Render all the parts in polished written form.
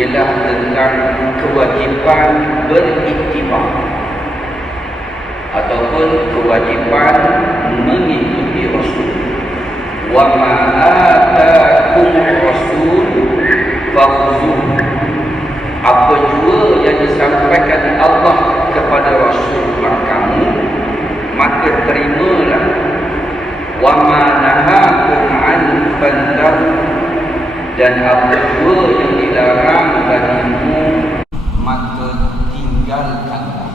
ialah tentang kewajipan beriktibar ataupun kewajipan mengikuti Rasul. Wa ma atakum Rasul fakhudhuhu. Apa jua yang disampaikan Allah kepada Rasulullah kamu, maka terimalah. Wa ma nahakum anhu fantahu. Dan apa jua yang dilarang bagimu, maka tinggalkanlah.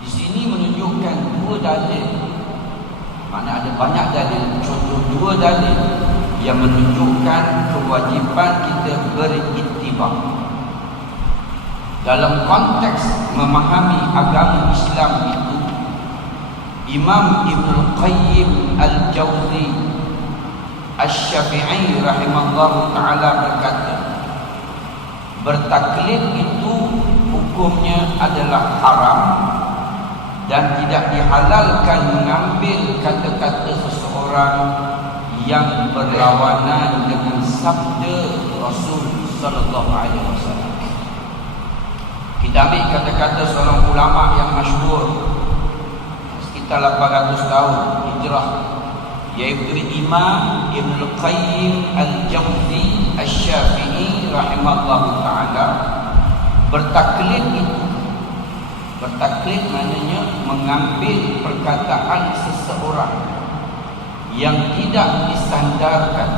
Di sini menunjukkan dua dalil. Mana ada banyak dalil, contoh dua dalil yang menunjukkan kewajipan kita beriktibar. Dalam konteks memahami agama Islam itu, Imam Ibn Qayyim Al-Jawzi Asy-Syafi'i rahimahullah ta'ala berkata, bertaklid itu hukumnya adalah haram dan tidak dihalalkan mengambil kata-kata seseorang yang berlawanan dengan sabda Rasul sallallahu alaihi wasallam. Kita ambil kata-kata seorang ulama yang masyhur sekitar 800 tahun hijrah, yaitu Imam Ibn Qayyim Al-Jawzi Asy-Syafi'i rahimahullah ta'ala. Bertaklid maknanya mengambil perkataan seseorang yang tidak disandarkan,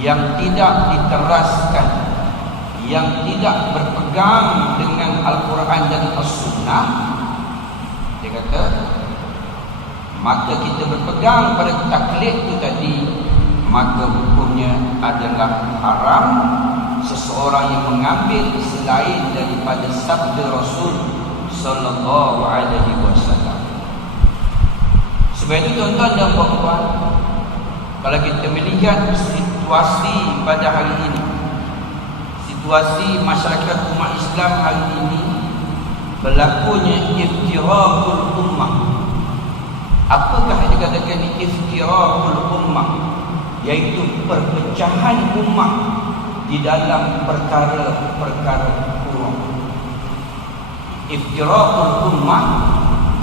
yang tidak diteraskan, yang tidak berpegang dengan Al-Quran dan As-Sunnah. Dia kata, maka kita berpegang pada taklid itu tadi, maka hukumnya adalah haram seseorang yang mengambil selain daripada sabda Rasul sallallahu alaihi wasallam. Sebab itu tuan-tuan dan puan-puan, kalau kita melihat situasi pada hari ini, situasi masyarakat umat Islam hari ini, berlakunya iftiraqul ummah. Apakah yang dikatakan iftiraqul ummah? Yaitu perpecahan ummah di dalam perkara-perkara kurang. Iftiraqul ummah,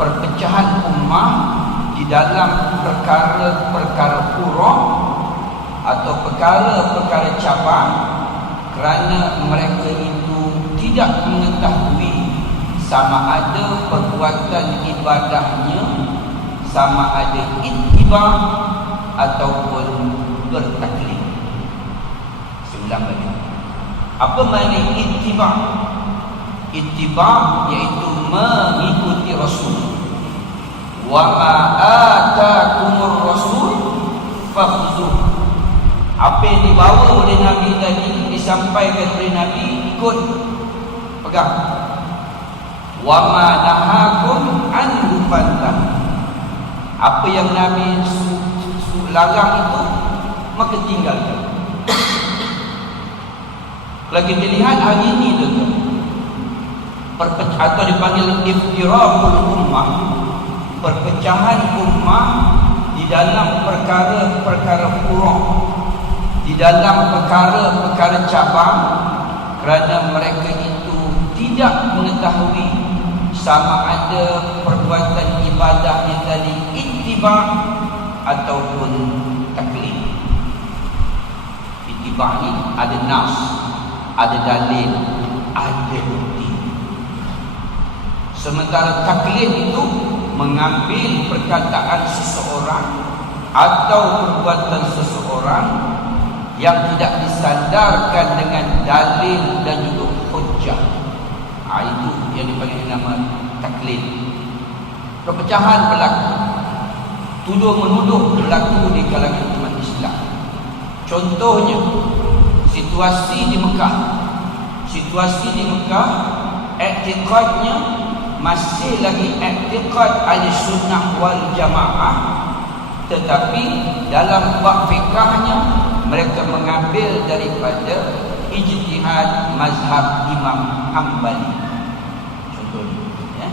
perpecahan ummah di dalam perkara-perkara kurang atau perkara-perkara cabang, kerana mereka itu tidak mengetahui sama ada perbuatan ibadahnya, sama ada ittiba ataupun bertaklid. Saya ulang lagi. Apa makna ittiba? Ittiba iaitu mengikuti Rasul. Wa ma atakumur Rasul fakhudhuhu. Apa yang dibawa oleh Nabi tadi, disampaikan oleh Nabi, ikut, pegang. Wa ma nahakum anhu fantahu. Apa yang Nabi larang itu, maka tinggalkan. Kalau kita lihat hari ini atau dipanggil iftiraqul ummah, perpecahan ummah di dalam perkara-perkara kurang, di dalam perkara-perkara cabang, kerana mereka itu tidak mengetahui sama ada perbuatan ibadah yang tadi ittiba ataupun taklid. Ittiba ni ada nas, ada dalil, ada bukti. Sementara taklid itu mengambil perkataan seseorang atau perbuatan seseorang yang tidak disandarkan dengan dalil dan juga hujjah. Itu yang dipanggil nama taklid. Perpecahan berlaku, tuduh menuduh berlaku di kalangan umat Islam. Contohnya situasi di Mekah. Situasi di Mekah, i'tiqadnya masih lagi i'tiqad Ahlussunnah wal Jamaah, tetapi dalam bab fikahnya mereka mengambil daripada ijtihad mazhab Imam Hanbali. Contohnya, ya.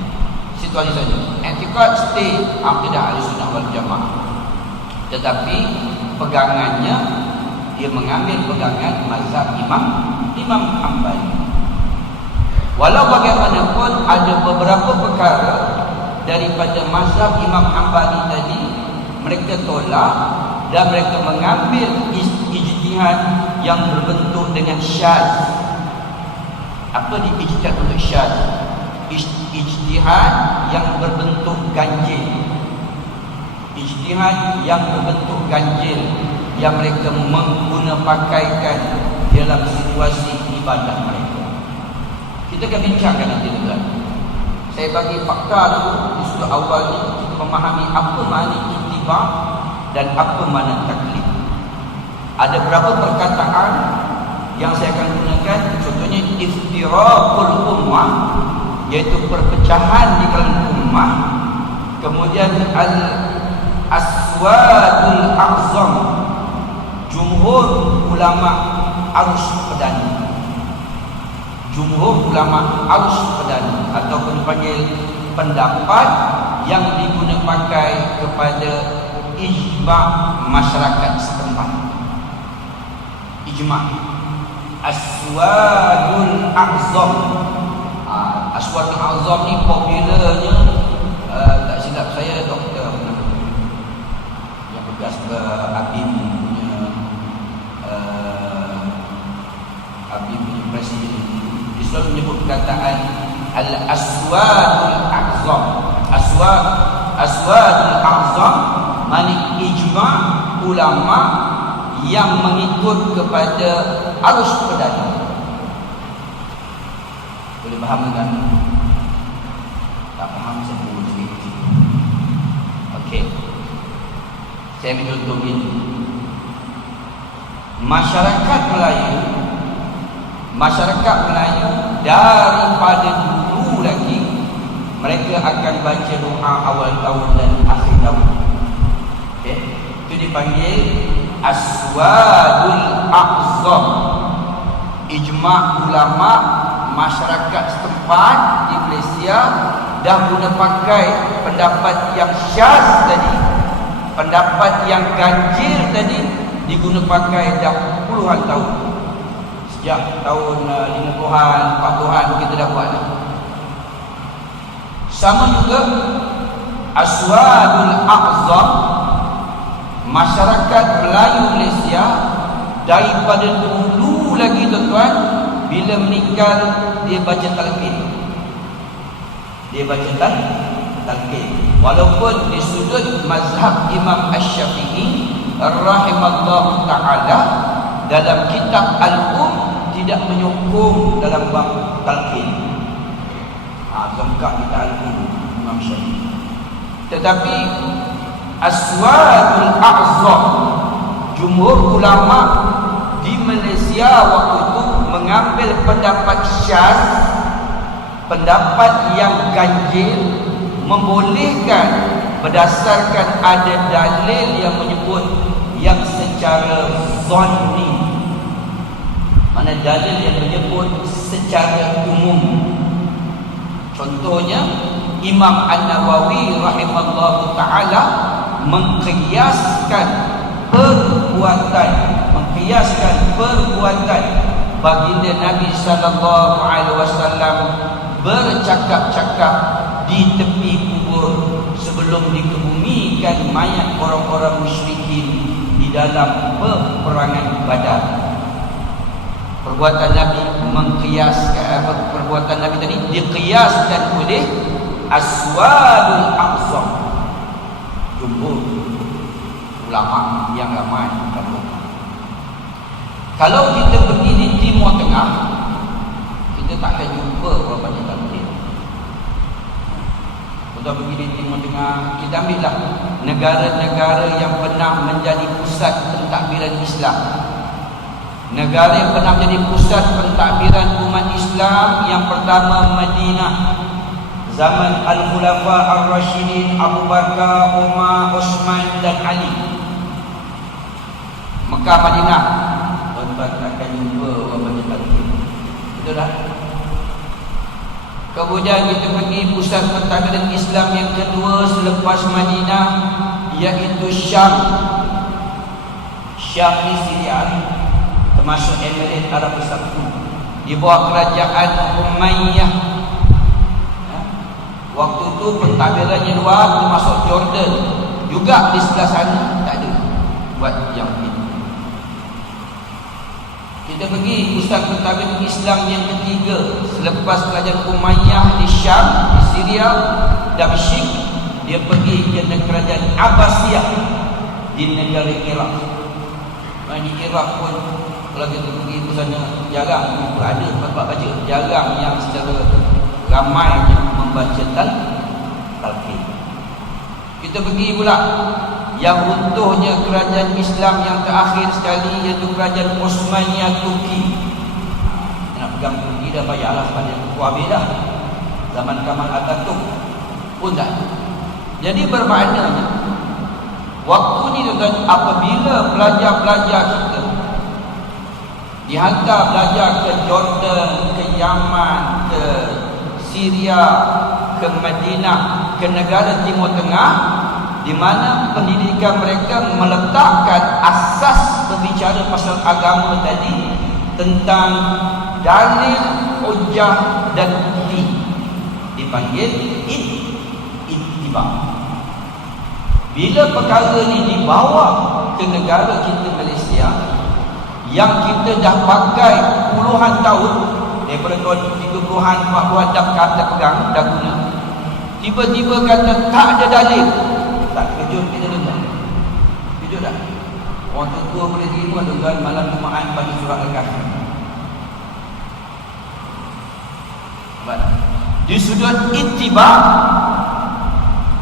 Situasi saja. I'tiqad stay akidah Ahlussunnah wal Jamaah, tetapi pegangannya di dia mengambil pegangan mazhab Imam Hambali. Walau bagaimanapun ada beberapa perkara daripada mazhab Imam Hambali tadi mereka tolak dan mereka mengambil ijtihad yang berbentuk dengan syadz. Apa di ijtihad untuk syadz? Ijtihad yang berbentuk ganjil. Ijtihad yang berbentuk ganjil yang mereka menggunapakaikan dalam situasi ibadah mereka. Kita akan bincangkan nanti juga. Saya bagi fakta dulu di sudut awal ni kita memahami apa makna ittiba dan apa makna taklid. Ada beberapa perkataan yang saya akan gunakan, contohnya iftiraqul ummah, iaitu perpecahan di kalangan ummah. Kemudian al-aswadul a'zam, jumhur ulama arus pedani. Jumhur ulama arus pedani ataupun dipanggil pendapat yang digunakan kepada ijma' masyarakat setempat. Ijma' aswadul a'zam. Aswadul a'zam ni popularnya tak silap saya doktor yang bekas ke Abim punya Abim punya presiden, dia selalu menyebut perkataan al-aswadul a'zam. Aswadul a'zam makna ijma' ulama yang mengikut kepada arus pedani. Boleh faham kan? Tak faham saya boleh sikit. Okey. Saya ambil contoh ini. Masyarakat Melayu daripada dulu lagi mereka akan baca doa awal tahun dan akhir tahun. Okey. Itu dipanggil aswadul a'zam. Ijma' ulama masyarakat setempat di Malaysia dah guna pakai pendapat yang syaz tadi, pendapat yang ganjil tadi diguna pakai dah puluhan tahun. Sejak tahun 50-an, 40-an kita dah buat dah. Sama juga aswadul a'zam, masyarakat Melayu Malaysia daripada dulu lagi tuan-tuan, bila meninggal dia baca talqin. Dia baca talqin. Walaupun di sudut mazhab Imam Asy-Syafi'i rahimallahu taala dalam kitab tidak menyokong dalam bab talqin. Bukan kita Imam Syafi'i. Tetapi aswadul a'zam, jumhur ulama di Malaysia waktu itu mengambil pendapat syaz, pendapat yang ganjil, membolehkan berdasarkan ada dalil yang menyebut yang secara zanni. Mana dalil yang menyebut secara umum. Contohnya Imam An-Nawawi rahimallahu taala mengkiaskan perbuatan baginda Nabi sallallahu alaihi wasallam bercakap-cakap di tepi kubur sebelum dikebumikan mayat orang-orang musyrikin di dalam peperangan Badar. Perbuatan Nabi mengkiaskan perbuatan Nabi tadi dikiaskan oleh aswadul a'zam, jumhur ulama yang ramai. Kalau kita pergi di Timur Tengah, kita tak akan jumpa orang banyak talqin. Kita pergi di Timur Tengah, kita ambillah negara-negara yang pernah menjadi pusat pentadbiran Islam. Negara yang pernah menjadi pusat pentadbiran umat Islam, yang pertama Madinah, zaman Al-Khulafa Ar-Rashidin Abu Bakar, Umar, Osman dan Ali. Mekah, Madinah, tuan-tuan akan jumpa orang banyak talqin. Betul tak? Kemudian kita pergi pusat pentadbiran Islam yang kedua selepas Madinah, iaitu Syam. Syam ni Syria, termasuk Emirat Arab Bersatu, di bawah kerajaan Umayyah. Waktu tu pentadbirannya luar, termasuk Jordan juga di sebelah sana, tak ada buat yang ini. Kita pergi Ustaz pentadbir Islam yang ketiga selepas kerajaan Umayyah di Syam, di Syria, Damsyik, dia pergi ke kerajaan Abbasiyah di negara Iraq. Di Iraq pun kalau kita pergi ke sana jarang ada tempat baca, jarang yang secara ramai yang membaca talqin. Kita pergi pula yang runtuhnya kerajaan Islam yang terakhir sekali, iaitu kerajaan Osmaniyah Turki. Nak pegang Turki dah payahlah, pada habis dah. Zaman Kamal Atatürk pun tak. Jadi bermaknanya waktu ni tuan, apabila pelajar-pelajar kita dihantar belajar ke Jordan, ke Yaman, ke Syria, ke Madinah, ke negara Timur Tengah, di mana pendidikan mereka meletakkan asas berbicara pasal agama tadi tentang dalil, hujah dan bukti, dipanggil ittiba. Bila perkara ni dibawa ke negara kita Malaysia yang kita dah pakai puluhan tahun, daripada tahun 30-an, 40-an dah pegang, dah guna, tiba-tiba kata tak ada dalil, tak kejut kita tuan. Kejut tak? Orang tua boleh terima tuan malam Jumaat baca surah Al-Kahfi. Di sudut ittiba,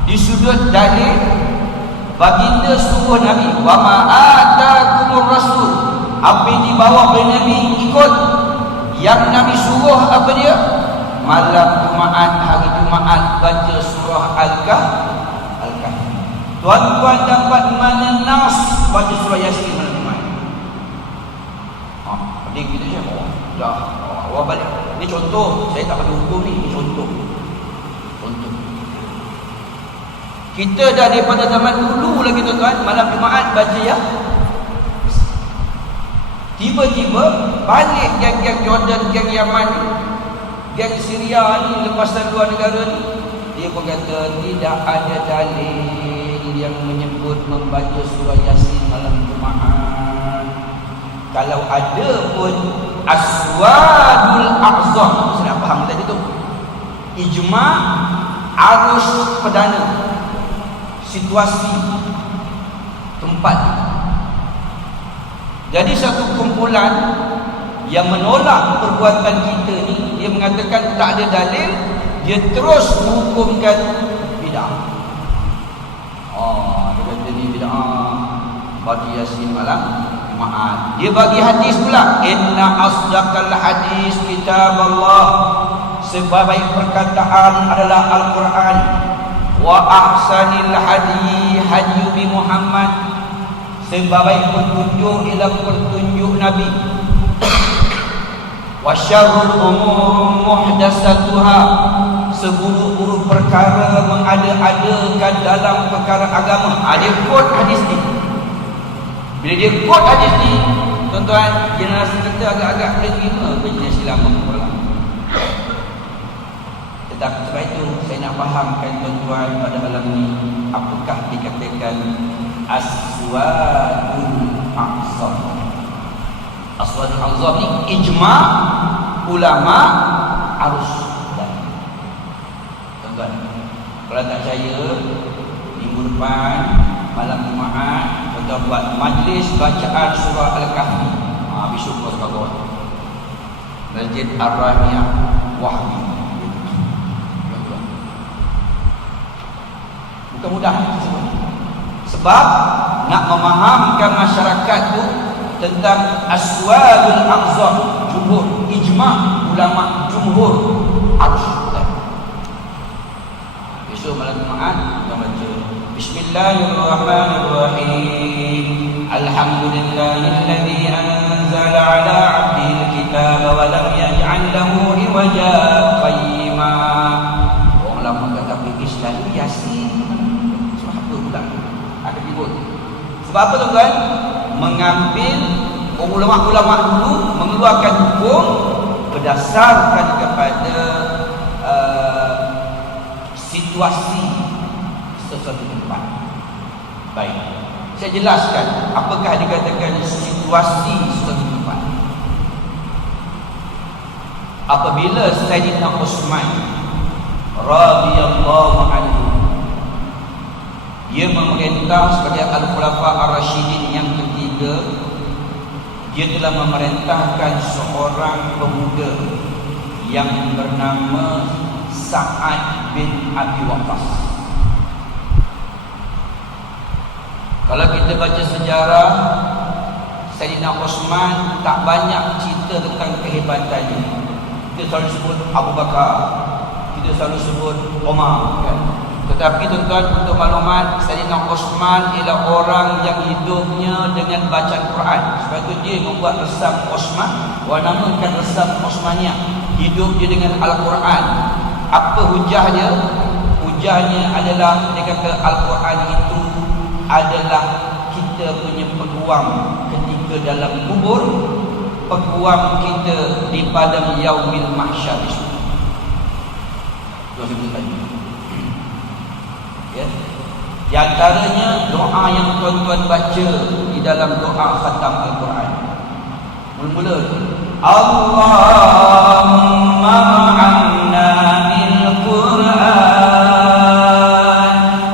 di sudut dalil, baginda suruh Nabi, wa ma atakumur rasul, apa yang dibawa oleh Nabi ikut. Yang Nabi suruh apa dia? Malam Jumaat, hari Jumaat baca surah Al-Kahfi. Tuan-tuan dapat mana nas baca surah Yasin malam Jumaat? Penting kita je. Dah, awak balik. Ini contoh, saya tak pada hukum ni, ini contoh. Kita dah daripada zaman dulu lagi tuan-tuan, malam Jumaat baca ya. Tiba-tiba balik geng-geng Jordan, geng Yaman, geng Syria ni, lepasan luar negara ni, dia pun kata tidak ada dalil yang menyebut membaca surah Yasin malam Jumaat. Kalau ada pun aswadul a'zam, saya nak faham tadi tu, ijma' arus perdana, situasi, tempat. Jadi satu kumpulan yang menolak perbuatan kita ni, dia mengatakan tak ada dalil, dia terus menghukumkan bid'ah. Dia kata ni bid'ah, baca Yasin malam Jumaat. Dia bagi hadis pula, inna asdaqal hadis kitab Allah, sebaik perkataan adalah Al-Quran, wa ahsanil hadi hadi Muhammad, sebaik petunjuk ialah petunjuk Nabi, wa syarrul umur muhdatsatuha, seburuk-buruk perkara mengada-adakan dalam perkara agama. Dia quote hadis ni. Bila dia quote hadis ni, tuan-tuan, generasi kita agak-agak boleh terima ke generasi lama pula. Tetapi sebab itu saya nak fahamkan tuan-tuan pada malam ni, apakah dikatakan aswadul a'zam. Aswadul a'zam ni ijma' ulama arus dan tuan-tuan, kalau tak percaya, minggu depan malam Jumaat kita buat majlis bacaan surah Al-Kahfi. Besok kita sebagai Masjid Ar-Rahmiyah Wahbi. Bukan mudah sebab nak memahamkan masyarakat tu tentang aswadul a'zam, jumhur, ijma' ulama jumhur arus. Besok malam Jumaat kita baca Bismillahirrahmanirrahim. Alhamdulillahilladzi anzala 'ala 'abdihil kitaba wa lam yaj'al lahu iwaja qayyima. Orang lama kata fikir selalu Yasin. Sebab apa pula? Ada ribut. Sebab apa tuan-tuan? mengambil ulama-ulama dulu mengeluarkan hukum berdasarkan kepada situasi sesuatu tempat. Baik, saya jelaskan apakah dikatakan situasi sesuatu tempat. Apabila Sayyidina Uthman radhiyallahu anhu dia memerintah sebagai Al-Khulafa Ar-Rasyidin yang ketiga, dia telah memerintahkan seorang pemuda yang bernama Sa'ad bin Abi Waqqas. Kalau kita baca sejarah, Sayyidina Uthman tak banyak cerita tentang kehebatannya. Kita selalu sebut Abu Bakar, kita selalu sebut Umar, kan? Tetapi tuan-tuan, untuk maklumat, Sayyidina Uthman ialah orang yang hidupnya dengan bacaan Quran. Sebab itu dia membuat resam Uthman, namakan resam Uthmaniyah. Hidup dia dengan Al-Quran. Apa hujahnya? Hujahnya adalah dia kata Al-Quran itu adalah kita punya peguam ketika dalam kubur, peguam kita di padang yaumil mahsyar. Ya. Di antaranya doa yang tuan-tuan baca di dalam doa khatam Al-Quran. Mula-mula Allahumma ma'anna bil Quran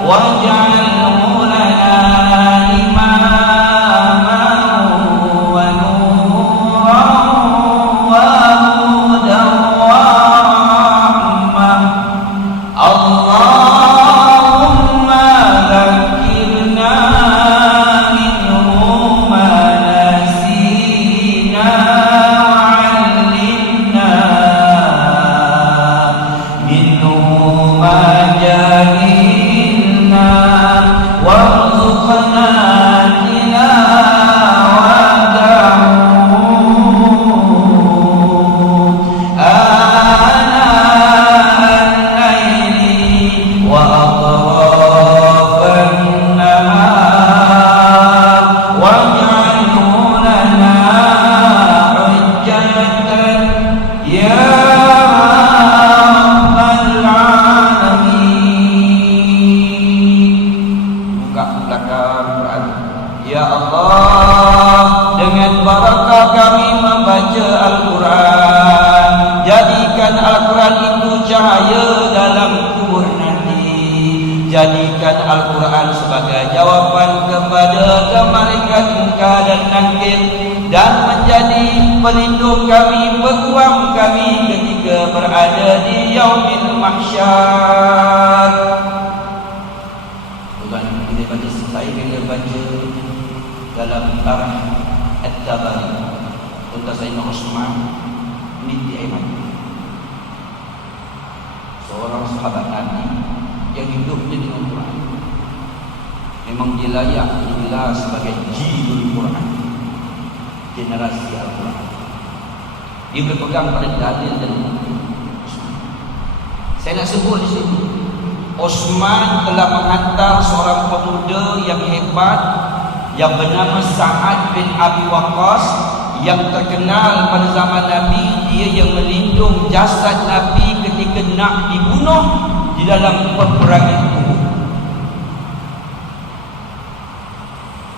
waj'alhu lana imaman wa nuran wa hudan wa rahmah. Allahumma dhakkirna minhu ma nasina wa 'allimna minhu ma jahilna warzuqna tilawatahu ana al-laili wa atrafan nahar waj'alhu lana hujjatan ya rabbal alamin. Buka belakang Quran. Ya Allah, dengan barakah kami membaca Al-Quran, jadikan Al-Quran itu cahaya dalam kubur nanti. Jadikan Al-Quran sebagai jawapan kepada malaikat munkar dan nakir, dan menjadi pelindung kami, peguam kami ketika berada di yaumil mahsyar. Bukan kita baca, saya bila baca dalam tarikh At-Tabari tentang Sayyidina Uthman binti Aiman, seorang sahabat Nabi yang hidupnya dengan Quran. Memang dia layak digelar sebagai Jilul Quran, generasi Al-Quran. Dia berpegang pada dalil dan bukti. Saya nak sebut di sini, Uthman telah menghantar seorang pemuda yang hebat yang bernama Sa'ad bin Abi Waqqas, yang terkenal pada zaman Nabi. Dia yang melindung jasad Nabi ketika nak dibunuh di dalam peperangan Uhud.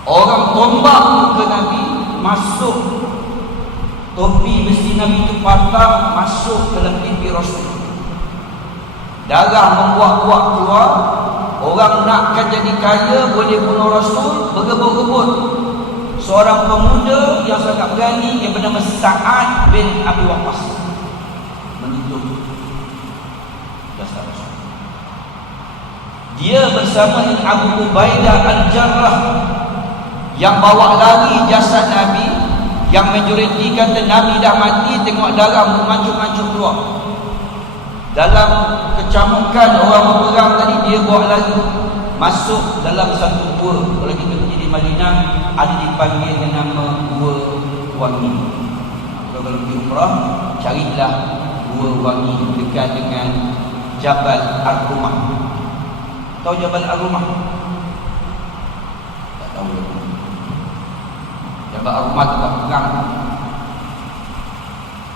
Orang tombak muka Nabi, masuk topi besi Nabi itu patah, masuk dalam pipi Rasul. Darah membuak-buak keluar. Orang nakkan jadi kaya, boleh bunuh Rasul, bergebut-gebut. Seorang pemuda yang sangat berani yang bernama Sa'ad bin Abi Waqqas menyentuh jasad Rasul. Dia bersama dengan Abu Ubaidah Al-Jarrah yang bawa lari jasad Nabi, yang majoriti kata Nabi dah mati, tengok darah mengancur-ancur keluar. Dalam kecamukan orang berperang tadi, dia bawa lari masuk dalam satu gua. Kalau kita pergi di Madinah, ada dipanggil dengan nama Gua Wangi. Kalau pergi umrah, carilah Gua Wangi dekat dengan Jabal Ar-Rumah. Tahu Jabal Ar-Rumah? Tak tahu. Dapat rumah tempat pegang.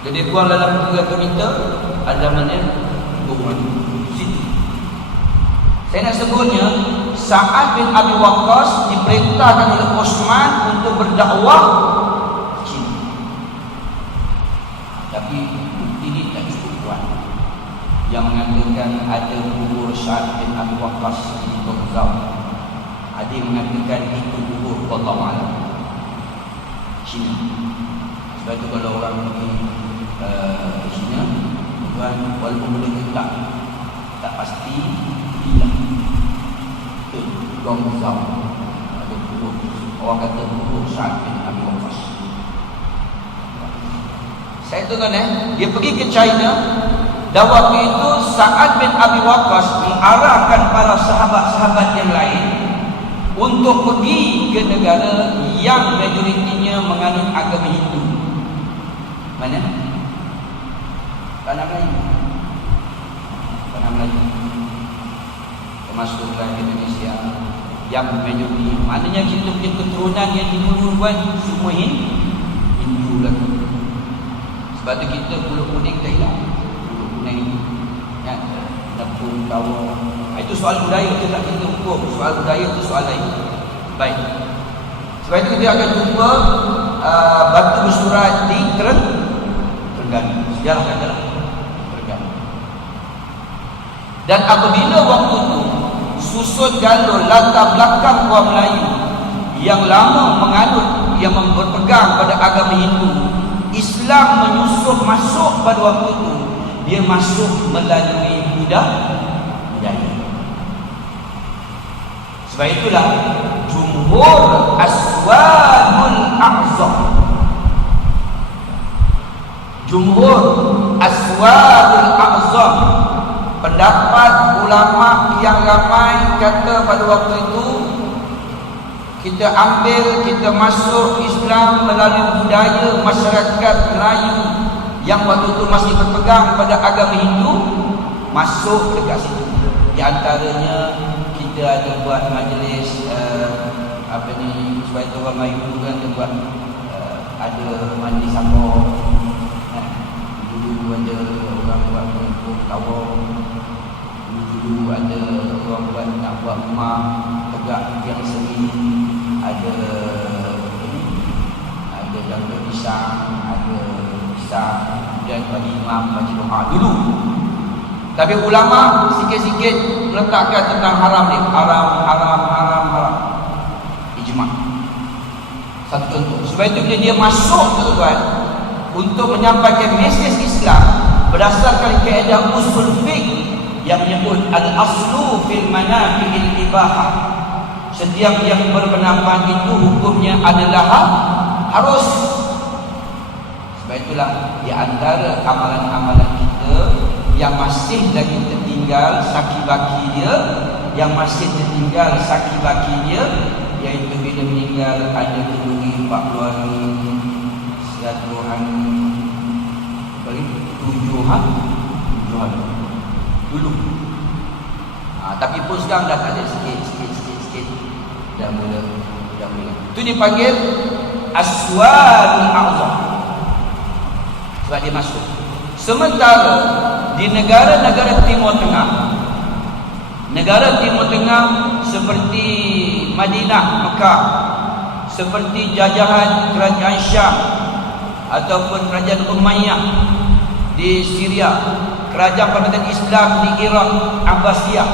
Jadi buang dalam keluarga kita ada mana hubungan situ. Saya nak sebutnya Sa'ad bin Abi Waqqas diperintahkan oleh Osman untuk berdakwah Cina. Tapi bukti ini tak cukup kuat yang mengatakan ada kubur Sa'ad bin Abi Waqqas di Baghdad. Ada yang mengatakan itu kubur Wallahu a'lam Cina. Sebab itu kalau orang pergi Cina, bukan walaupun boleh tak pasti bila itu Gongzam ada kubur, orang kata kubur Sa'ad bin Abi Waqqas. Saya tengok dia pergi ke China, dan waktu itu Sa'ad bin Abi Waqqas mengarahkan para sahabat-sahabat yang lain untuk pergi ke negara yang majoritinya menganut agama Hindu. Mana? Tanah Melayu. Tanah Melayu. Termasuklah Indonesia yang majoriti. Maknanya kita punya keturunan yang dimulukan semua Hindu lah. Sebab tu kita Pulau Kuning tak hilang. Pulau Kuning kan, Nepun, Kawa. Itu soal budaya kita tak kita hukum. Soal budaya itu soal lain. Baik. Sebab itu kita akan jumpa batu bersurat di Terengganu. Sejarah katalah Terengganu. Dan apabila waktu itu susun galur latar belakang orang Melayu yang lama menganut, yang berpegang pada agama Hindu, Islam menyusup masuk pada waktu itu. Dia masuk melalui budaya. Sebab itulah Jumhur Aswadul A'zam, Jumhur Aswadul A'zam, pendapat ulama yang ramai kata pada waktu itu kita ambil, kita masuk Islam melalui budaya masyarakat Melayu yang waktu itu masih berpegang pada agama Hindu, masuk dekat situ. Di antaranya kita ada buat majlis supaya orang Melayu kan dia buat ada majlis apa dulu ada orang buat untuk kawal, dulu ada orang buat nak buat rumah tegak yang seni, ada dangdut pisang, ada pisang, dan bagi imam baca doa dulu. Tapi ulama sikit-sikit meletakkan tentang haram ni, haram. Ijma'. Satu contoh. Sebab itu bila dia masuk tuan-tuan untuk menyampaikan mesej Islam berdasarkan kaedah usul fiqh yang menyebut al-aslu fil manafi'il ibahah. Setiap yang berpendapat itu hukumnya adalah harus. Sebab itulah di antara amalan-amalan kita yang masih lagi tertinggal saki baki dia, iaitu bila meninggal ada kenduri 40 hari, 100 hari, 7 hari dulu. Tapi pun sekarang dah tak ada, sikit dah mula. Itu dipanggil Aswadul A'zam sebab dia masuk. Sementara di negara-negara Timur Tengah seperti Madinah, Mekah, seperti jajahan kerajaan Syam ataupun kerajaan Umayyah di Syria, kerajaan pemerintahan Islam di Iraq, Abbasiyah.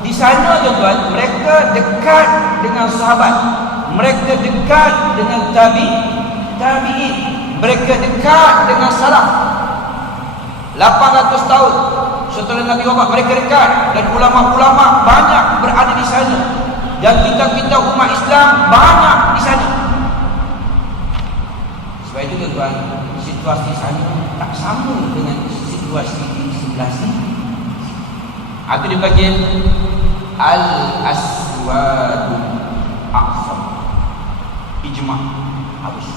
Di sana tuan-tuan, mereka dekat dengan sahabat, mereka dekat dengan tabi'in, mereka dekat dengan salaf. 800 tahun setelah Nabi wafat mereka dekat, dan ulama-ulama banyak berada di sana, dan kita umat Islam banyak di sana. Sebab itu tuan-tuan, situasi sana tak sama dengan situasi di sebelah sini. Itu dipanggil Al-Aswadul A'zam. Ijma' habis.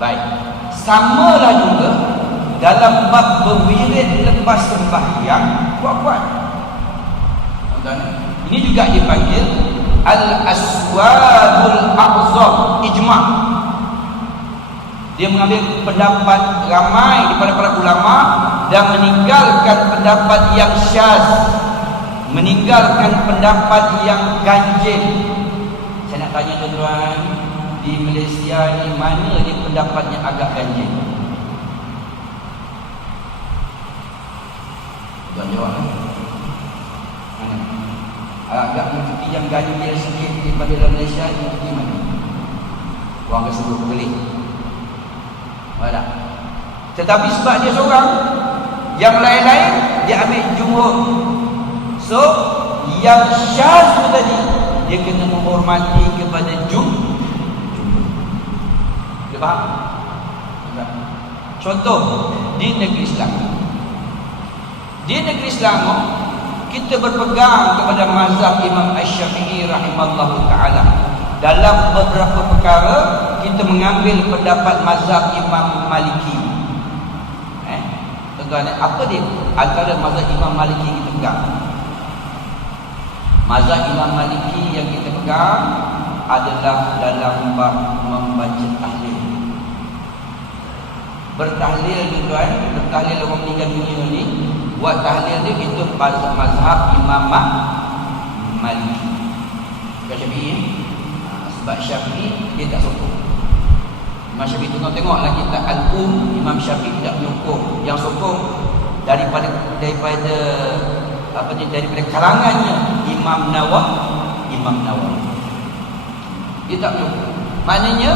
Baik, samalah juga dalam bab berwirid lepas sembahyang kuat-kuat. Ini juga dipanggil al-aswadul a'zam, ijma'. Dia mengambil pendapat ramai daripada para ulama dan meninggalkan pendapat yang syaz, meninggalkan pendapat yang ganjil. Saya nak tanya tuan-tuan, di Malaysia ni mana dia pendapatnya agak ganjil? Tuan jawab. Mana? Agak mengikuti yang ganjil sikit daripada dalam Malaysia ni di mana? Orang tersebut boleh. Ada. Tetapi sebab dia seorang, yang lain-lain dia ambil jumhur. So yang syaz tu tadi, dia kena menghormati kepada jumhur. Dia faham? Contoh di negeri Islam. Di negeri Islam kita berpegang kepada mazhab Imam Asy-Syafi'i rahimallahu taala. Dalam beberapa perkara kita mengambil pendapat mazhab Imam Maliki. Tuan-tuan, apa dia antara mazhab Imam Maliki kita pegang? Mazhab Imam Maliki yang kita pegang adalah dalam bab membaca tahlil. Bertahlil tuan-tuan, bertahlil orang meninggal dunia ni, buat tahlil dia itu mazhab Imam Maliki. Bukan Syafi'i. Sebab Syafi'i dia tak sokong. Imam Syafi'i tengoklah kitab Al-Um, Imam Syafi'i tidak menyokong. Yang sokong daripada kalangannya Imam Nawawi. Dia tak menyokong. Maknanya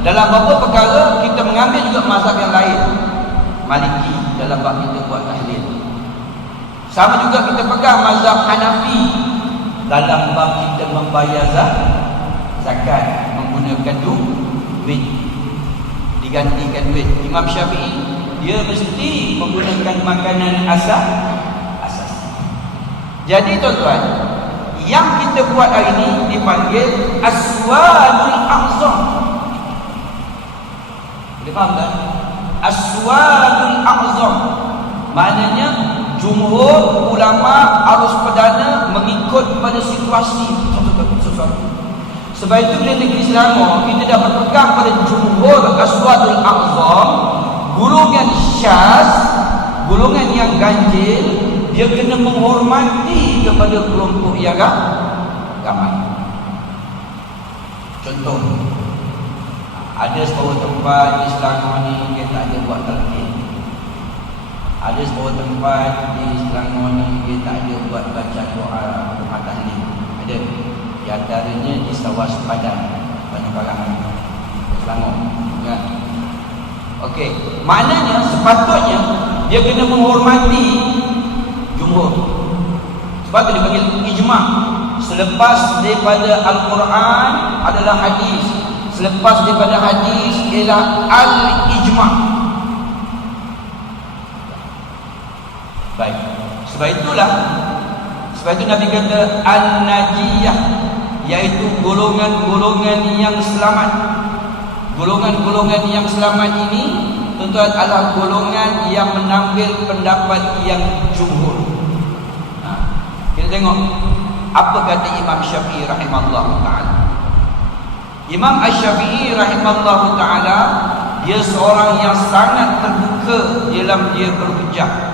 dalam beberapa perkara kita mengambil juga mazhab yang lain, Maliki, dalam bab kita buat tahlil. Sama juga kita pegang mazhab Hanafi dalam bab kita membayar zakat menggunakan duit, digantikan duit. Imam Syafi'i dia mesti menggunakan makanan asas. Jadi tuan-tuan, yang kita buat hari ini dipanggil aswadul a'zam. Boleh faham tak? Aswadul a'zam maknanya jumhur ulama arus perdana mengikut pada situasi sesuatu. Sebab itu di negeri Selangor kita dah berpegang pada jumhur aswadul a'zam, golongan syaz, golongan yang ganjil, dia kena menghormati kepada kelompok yang ramai. Contoh, ada sebuah tempat di Selangor ni dia tak ada buat talqin. Ada sebuah tempat di Selangor ni dia tak ada buat baca doa tahlil. Ada. Di antaranya di Sawas Padang, Banyak Selangor. Ya. Okey, maknanya sepatutnya dia kena menghormati jumhur. Sebab tu dipanggil ijma'. Selepas daripada Al-Quran adalah hadis. Selepas daripada hadis ialah al-ijma'. Baik. Sebab itu Nabi kata an-najiyah, iaitu golongan-golongan yang selamat. Golongan-golongan yang selamat ini tuan-tuan adalah golongan yang menambil pendapat yang jumhur. Kita tengok apa kata Imam Syafi'i rahimahullah ta'ala. Imam Asy-Syafi'i rahimahullah ta'ala, dia seorang yang sangat terbuka dalam dia berhujah.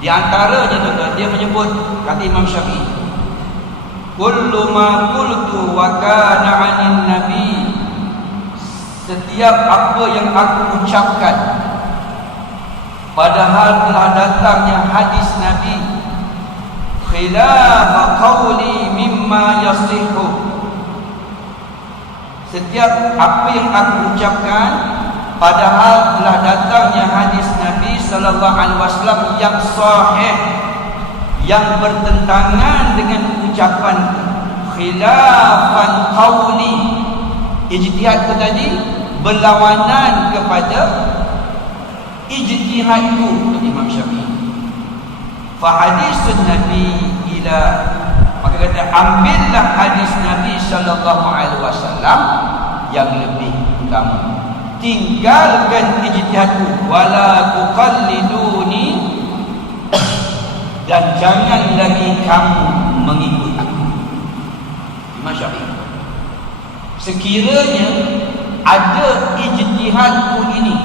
Di antaranya tuan-tuan, dia menyebut, kata Imam Syafi'i, kullu ma qultu wa kana 'anil nabi, setiap apa yang aku ucapkan padahal telah datangnya hadis Nabi, khilaf qawli mimma yasihhu, setiap apa yang aku ucapkan padahal telah datangnya hadis Nabi sallallahu alaihi wasallam yang sahih, yang bertentangan dengan ucapan khilafan qawli, ijtihad tadi berlawanan kepada ijtihadku, kata Imam Syafi'i. Fa hadisun Nabi ila, maka kata ambillah hadis Nabi sallallahu alaihi wasallam yang lebih utama, tinggalkan ijtihadku, wala tuqalliduni, dan jangan lagi kamu mengikut aku. Imam Syafi'i. Sekiranya ada ijtihadku ini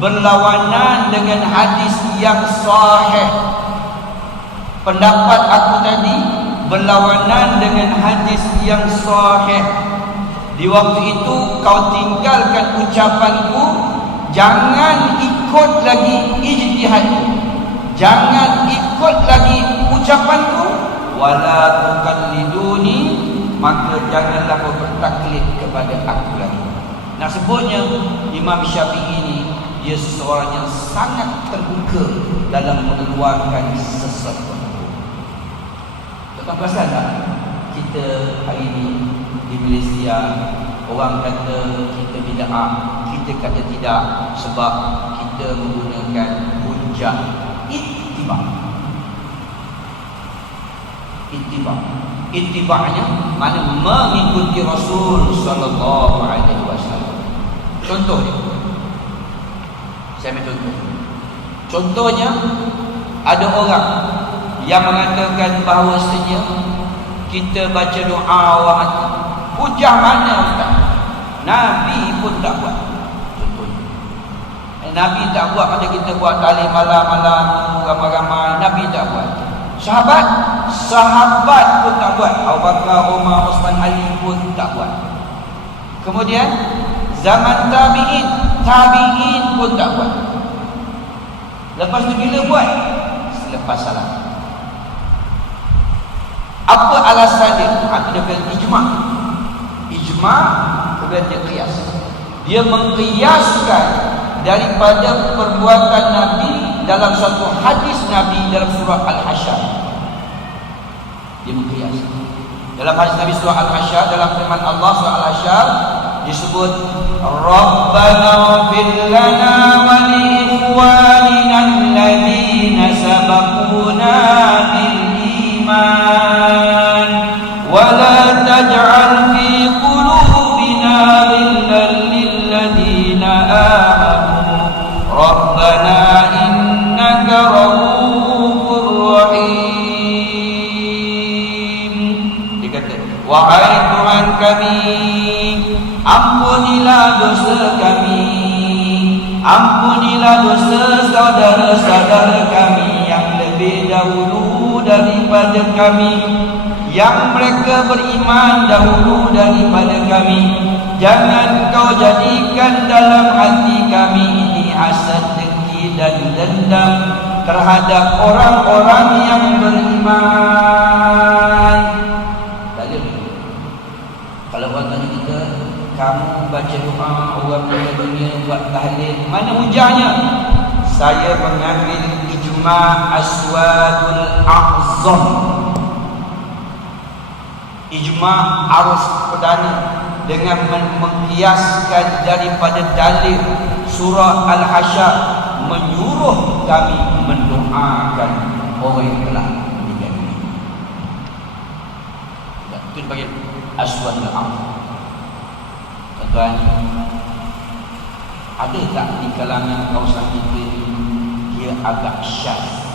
berlawanan dengan hadis yang sahih, pendapat aku tadi berlawanan dengan hadis yang sahih, di waktu itu kau tinggalkan ucapanku, jangan ikut lagi ijtihadku, jangan ikut lagi ucapanku, wala tuqalliduni, maka janganlah kau bertaklid kepada aku lagi. Nak sebutnya Imam Syafi'i ini, dia seseorang yang sangat terbuka dalam mengeluarkan sesuatu. Tuan perasan tak? Kita hari ini di Malaysia, orang kata kita bid'ah, kita kata tidak, sebab kita menggunakan hujah ittiba'. Ittiba'nya mana mengikuti Rasul sallallahu alaihi wasallam. Contohnya, saya ambil contoh. Contohnya, ada orang yang mengatakan bahawasanya kita baca doa orang mati. Hujah mana Ustaz? Nabi pun tak buat. Contohnya, Nabi tak buat, macam kita buat tahlil malam-malam ramai-ramai. Nabi tak buat. Sahabat pun tak buat. Abu Bakar, Umar, Osman, Ali pun tak buat. Kemudian zaman tabi'in pun tak buat. Lepas tu bila buat? Selepas salat. Apa alasan dia? Dia kata ijma', kemudian dia qiyas. Dia mengqiyaskan daripada perbuatan Nabi dalam satu hadis Nabi dalam surah Al-Hasyr. Dia mengqiyas. Dalam hadis Nabi surah Al-Hasyr, dalam firman Allah surah Al-Hasyr disebut Rabbana ighfir lana wa li ikhwanina alladhina sabaquna bil iman wa la taj'al fi qulubina ghillan lil ladzina amanu Rabbana innaka ra'ufur rahim. Dia kata, wahai Tuhan kami, ampunilah dosa kami, ampunilah dosa saudara-saudara kami yang lebih dahulu daripada kami, yang mereka beriman dahulu daripada kami. Jangan kau jadikan dalam hati kami ini hasad, dengki dan dendam terhadap orang-orang yang beriman. Kalau orang tanya kita, kamu baca doa orang meninggal dunia, buat tahlil, mana hujahnya? Saya mengambil ijma' aswadul a'zam, ijma' arus perdana, dengan mengkiaskan daripada dalil surah Al-Hasyr menyuruh kami mendoakan orang yang telah meninggal dunia. Itu bagi aswadul a'zam. Tuan, ada tak di kalangan kawasan kita ini dia agak syaz?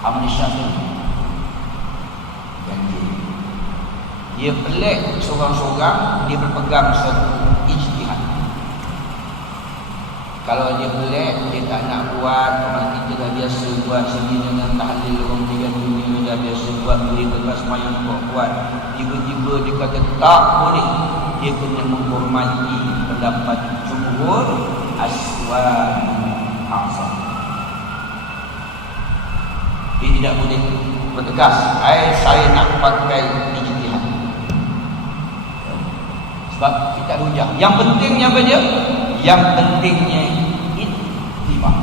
Apa ni syaz ni? Dia pelik seorang-seorang, dia berpegang satu ijtihad. Kalau dia pelik, dia tak nak buat. Orang kita dah biasa buat sendiri dengan tahlil orang meninggal dunia, dah biasa buat boleh lepas semayang kuat-kuat. Tiba-tiba dia kata tak boleh. Dia kena menghormati pendapat jumhur aswad a'zam. Dia tidak boleh bertegas, saya nak pakai ijtihad. Sebab kita ada hujah. Yang pentingnya apa dia? Yang pentingnya ittiba'.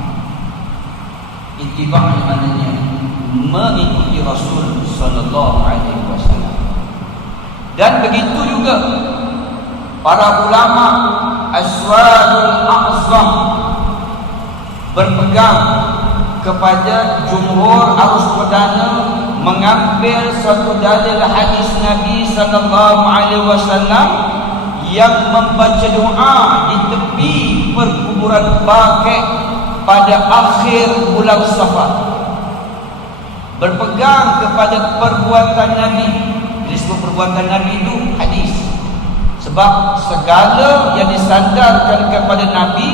Ittiba' maknanya mengikuti Rasul sallallahu alaihi wasallam. Dan begitu juga para ulama aswadul a'zam berpegang kepada jumhur arus perdana, mengambil satu dalil hadis Nabi sallallahu alaihi wasallam yang membaca doa di tepi perkuburan Baqi' pada akhir bulan Safar. Berpegang kepada perbuatan Nabi disebut perbuatan Nabi itu hadis. Sebab segala yang disandarkan kepada Nabi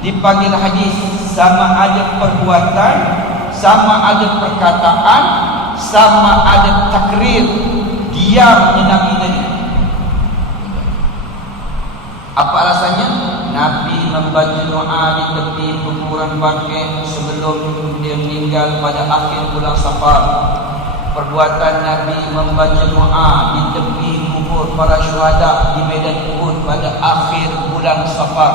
dipanggil hadis. Sama ada perbuatan, sama ada perkataan, sama ada takrir, diamnya Nabi tadi. Apa alasannya? Nabi membaca doa di tepi kuburan baqi' sebelum dia meninggal pada akhir bulan Safar. Perbuatan Nabi membaca doa di tepi kubur para syuhada di medan Uhud pada akhir bulan Safar.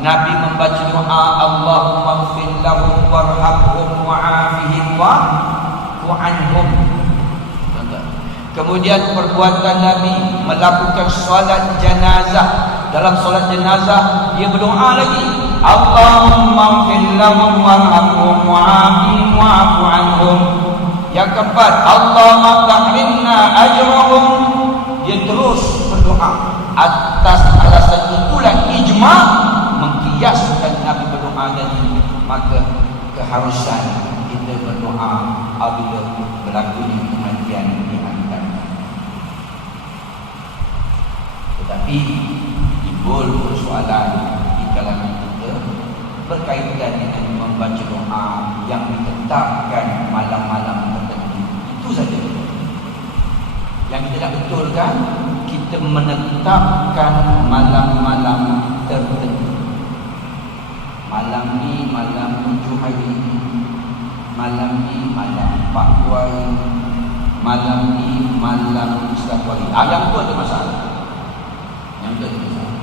Nabi membaca doa Allahumma ighfir lahum warhamhum wa'afihim wa'fu anhum. Kemudian perbuatan Nabi melakukan solat jenazah. Dalam solat jenazah dia berdoa lagi, Allahumma ighfir lahum warhamhum wa'afihim wa'fu anhum. Yang keempat, Allahumma tahrimna ajrahum. Dia terus berdoa. Atas alasan itulah ijma' mengkiaskan Nabi berdoa tadi. Maka keharusan kita berdoa apabila berlakunya kematian di antara. Tetapi timbul persoalan di kalangan kita berkaitan dengan membaca doa yang ditetapkan malam-malam tertentu. Itu saja. Yang kita nak betulkan, kita menetapkan malam-malam tertentu. Malam ni malam 7 hari, malam ni malam 4 hari, malam ni malam 1 hari. Yang tu ada masalah. Yang tu ada masalah.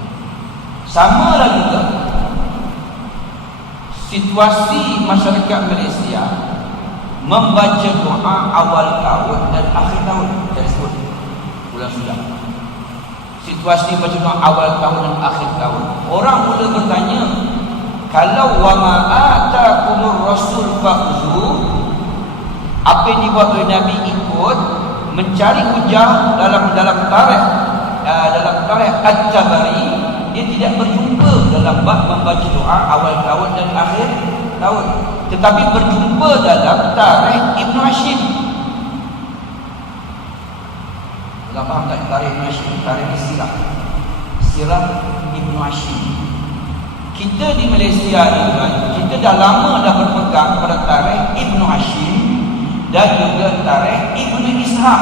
Sama lah juga situasi masyarakat Malaysia membaca doa awal tahun dan akhir tahun. Saya sebut bulan sudah. Situasi baca doa awal tahun dan akhir tahun. Orang mula bertanya, kalau wa ma atakumur rasul fa'uzu, apa yang dibuat oleh Nabi ikut, mencari hujah dalam tarikh At-Tabari, dia tidak berjumpa dalam bab membaca doa awal tahun dan akhir tahun, tetapi berjumpa dalam tarikh Ibn Hashim. Kita faham tak tarikh Ibn Hashim? Tarikh Sirah Ibn Hashim. Kita di Malaysia ni kan, kita dah lama dah berpegang pada tarikh Ibn Hashim dan juga tarikh Ibn Ishaq.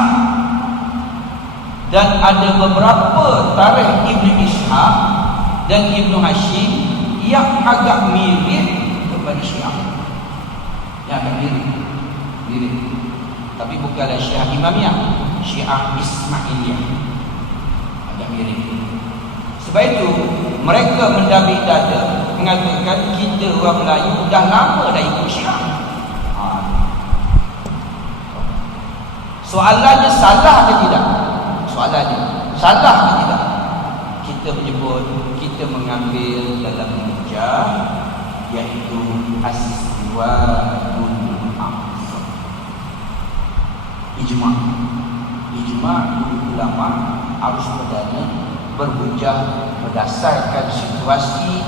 Dan ada beberapa tarikh Ibn Ishaq dan Ibn Hashim yang agak mirip kepada Syiah. Yang agak mirip. Tapi bukanlah Syiah Imamiyah, Syiah Ismailiyah. Agak mirip. Sebab itu mereka mendabik dada mengatakan kita orang Melayu dah lama dah ikut Syiah. Soalannya salah ke tidak? Soalannya salah ke tidak? Kita menyebut, kita mengambil dalam hujah, iaitu as-siwadul aqsa. Ijma' ulama harus berhujah berdasarkan situasi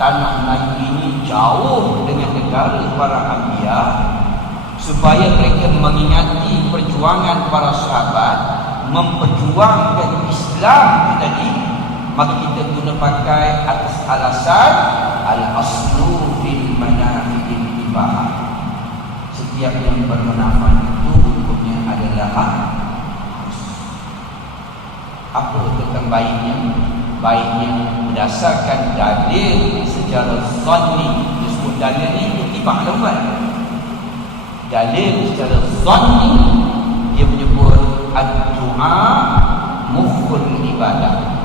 tanah Melayu ini jauh dengan negara para anbiya, supaya mereka mengingati perjuangan para sahabat memperjuangkan Islam tadi. Maka kita guna pakai atas alasan al-aslu fil manafi'il ibahah. Setiap yang bermanfaat itu hukumnya adalah harus. Apa tentang baiknya? Baiknya berdasarkan dalil secara zanni. Disebut dalil ni itibak lembat. Dalil secara zanni dia menyebut ad-du'a mukhul ibadah.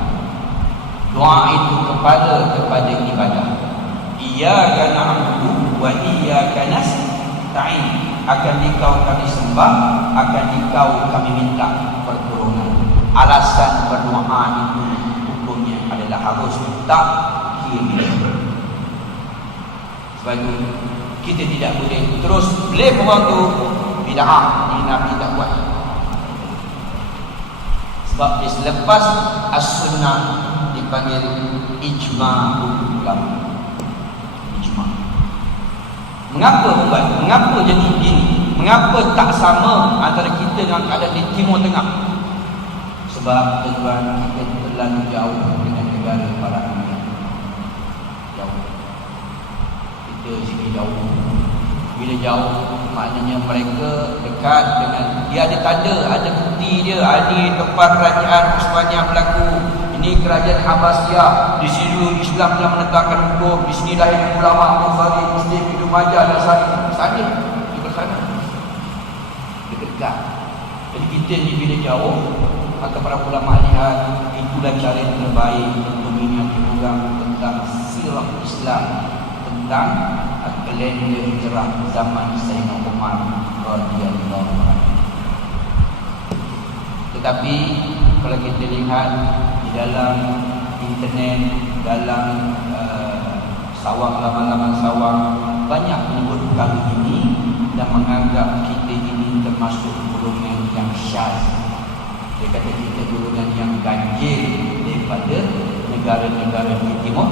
Doa itu kepala kepada ibadah. Iyyaka na'budu wa iyyaka nasta'in. Akan dikau kami sembah, akan dikau kami minta pertolongan. Alasan berdoa itu hukumnya adalah harus takhir. Sebab itu kita tidak boleh terus blame orang tu bid'ah, ini Nabi tak buat. Sebab dia selepas as-sunnah dipanggil ijma'ul ulama. Ijma'. Mengapa buat? Mengapa jadi begini? mengapa tak sama antara kita dengan keadaan di Timur Tengah? Sebab tuan kita terlalu jauh dengan negara para Arab. Jauh. Kita sini jauh. Bila jauh, maknanya mereka dekat dengan, dia ada tanda, ada bukti dia. Ini tempat kerajaan Utsmaniyah berlaku. Ini kerajaan Abbasiyah. Di sini Islam telah menegakkan hukum. Di sini lahir ulama, Bukhari, Muslim, Ibnu Majah, Nasai. Sana, di sana. Dekat. Jadi kita ni bila jauh, maka para ulama lihat itulah cara yang terbaik untuk mengingatkan orang tentang sirah Islam, tentang kalender hijrah zaman Sayyidina Umar radhiyallahu anhu. Tetapi kalau kita lihat di dalam internet, dalam laman-laman sawang, banyak menyebut kali ini dan menganggap kita ini termasuk golongan yang syaz. Dia kata kita golongan yang ganjil daripada negara-negara di timur.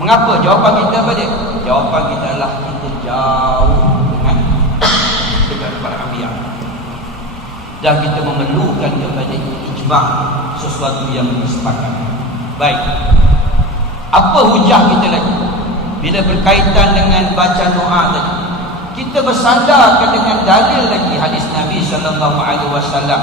Mengapa? Jawapan kita apa dia? Jawapan kita adalah kita jauh dengan negara para Arab. Dan kita memerlukan kepada ijma' sesuatu yang bersepakat. Baik. Apa hujah kita lagi? Bila berkaitan dengan baca doa tadi, kita bersandarkan dengan dalil lagi hadis Nabi sallallahu alaihi wasallam.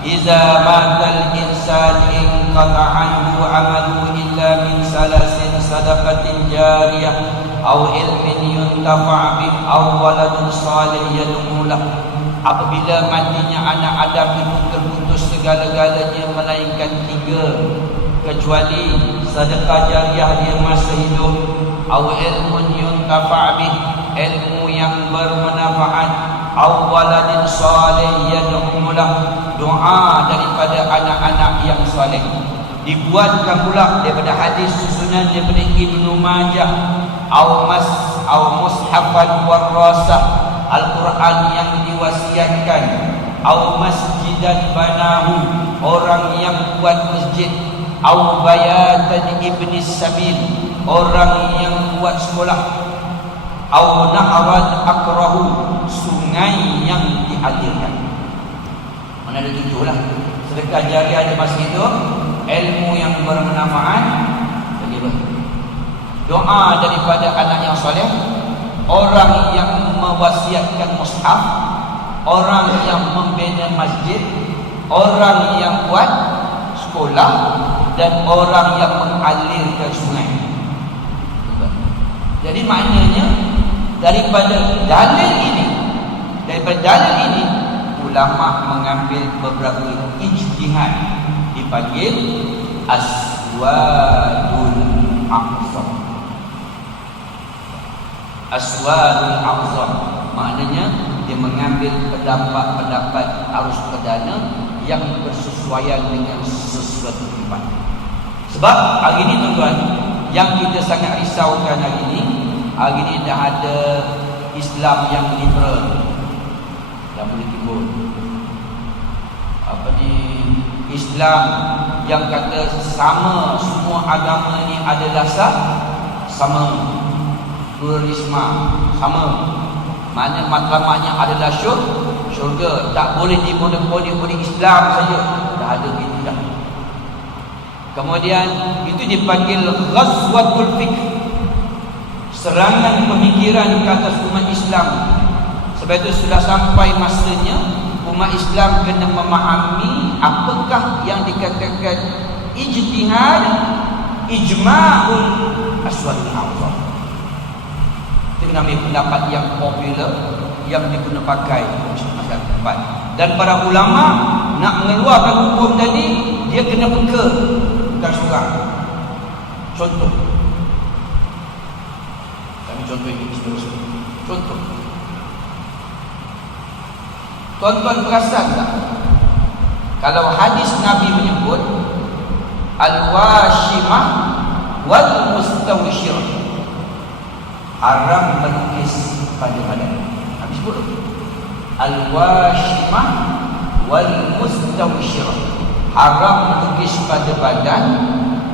Iza matal insan inqata anhu amalu illa min salasin sadaqatin jariyah aw ilmin yuntafa' bih aw waladun salih yad'u lah. Apabila matinya anak Adam itu terputus segala-galanya melainkan 3, kecuali sedekah jariah dia masa hidup, aw ilmun yuntafa' bih, ilmu yang bermanfaat, aw waladin salih yad'u lah, doa daripada anak-anak yang saleh. Dibuatkan pula daripada hadis susunan daripada Ibnu Majah, aw mushafan warasah, Al-Quran yang diwasiatkan, aw masjidan banahu, orang yang buat masjid, aw bayatan ibnis sabil, orang yang buat sekolah, aw nahran akrahu, sungai yang dialirkan. Mana ada 7 lah. Sedekah jariah di masa itu, ilmu yang bermanfaat, lagi apa? Doa daripada anak yang soleh, orang yang mewasiatkan mushaf, orang yang membina masjid, orang yang buat sekolah, dan orang yang mengalirkan sungai. Jadi maknanya daripada dalil ini ulama mengambil beberapa ijtihad, dipanggil aswadul aqsa. Aswadul aqsa maknanya dia mengambil pendapat-pendapat arus perdana yang bersesuaian dengan sesuatu iman. Sebab hari ini tuan-tuan, yang kita sangat risaukan hari ini dah ada Islam yang liberal yang boleh timbul. Islam yang kata sama, semua agama ni adalah sama, pluralisme sama, maknanya matlamatnya adalah syurga, tak boleh dimonopoli oleh Islam saja. Dah ada gitu dah. Kemudian itu dipanggil ghazwatul fikr, serangan pemikiran ke atas umat Islam. Sebab itu sudah sampai masanya umat Islam kena memahami apakah yang dikatakan ijtihad, ijma'ul aswadul aqsa. Kita kena ambil pendapat yang popular, yang diguna pakai masyarakat tempat. Dan para ulama nak mengeluarkan hukum tadi, dia kena peka, bukan seorang. Contoh, kami contoh ini seterusnya. Contoh, tuan-tuan perasan tak, kalau hadis Nabi menyebut al-washimah wal mustawshirah, haram melukis pada badan. Habis sebut al-washimah wal mustawshirah, haram melukis pada badan,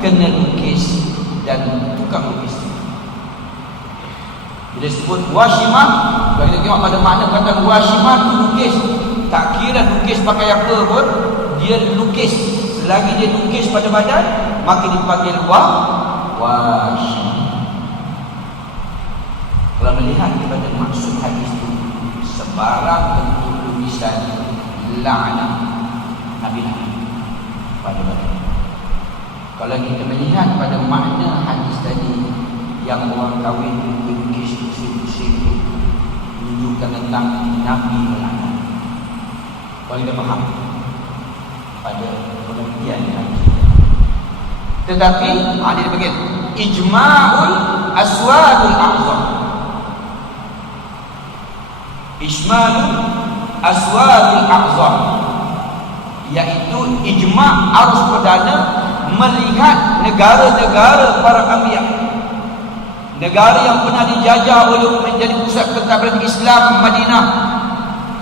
kena lukis dan tukang lukis. Bila sebut washimah, kalau kita tengok pada makna kata washimah tu lukis. Tak kira lukis pakai apa pun, dia lukis. Selagi dia lukis pada badan, maka dipanggil washimah. Kalau melihat kepada maksud hadis itu, sebarang bentuk lukisan la'nah Nabi pada badan. Kalau kita melihat pada makna hadis tadi, yang orang kahwin lukis pusing-pusing menunjukkan tentang Nabi melaknat. Kalau kita faham pada pengertian hadis. Tetapi ada bagian ijma'ul aswadul a'zam. Ijma'ul aswadul a'zam, iaitu ijma' arus perdana melihat negara-negara para anbiya, negara yang pernah dijajah oleh menjadi pusat pentadbiran Islam, Madinah,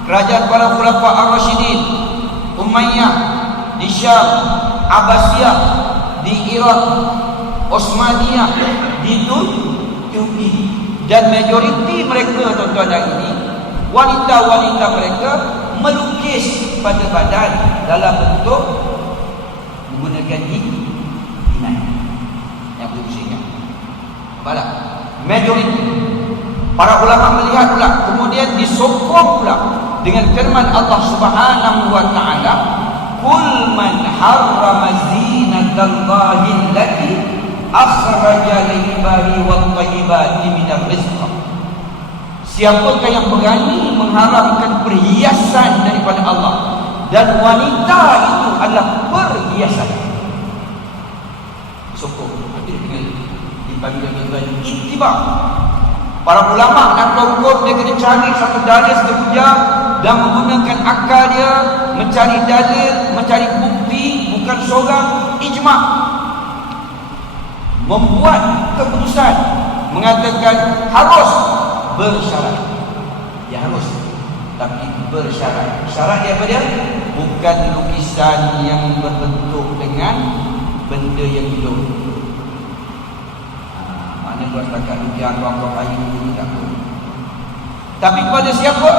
kerajaan para khulafa ar-rasyidin, Umayyah di Syam, Abbasiyah di Iraq, Osmaniyah di Turki, dan majoriti mereka tuan-tuan dan ini, wanita-wanita mereka melukis pada badan dalam bentuk menggunakan inai yang berusia. Bapak, majoriti para ulama melihat pula, kemudian disokong pula dengan firman Allah Subhanahu wa taala, "Qul man harrama zinatallahi allati akhraja lil-ibadi wat-thayyibati minar rizq." Siapakah yang berani mengharamkan perhiasan daripada Allah, dan wanita itu adalah perhiasan. Sokong dipanggil dengan ittiba. Para ulama nak hukum, dia kena cari satu dalil sekeja dan menggunakan akal dia, mencari dalil, mencari bukti, bukan seorang ijma'. Membuat keputusan mengatakan harus bersyarat. Ya harus, tapi bersyarat. Syarat dia apa dia? Bukan lukisan yang berbentuk dengan benda yang hidup. Mana buat setakat lukis apa-apa kayu ni tak boleh. Tapi kepada siapa?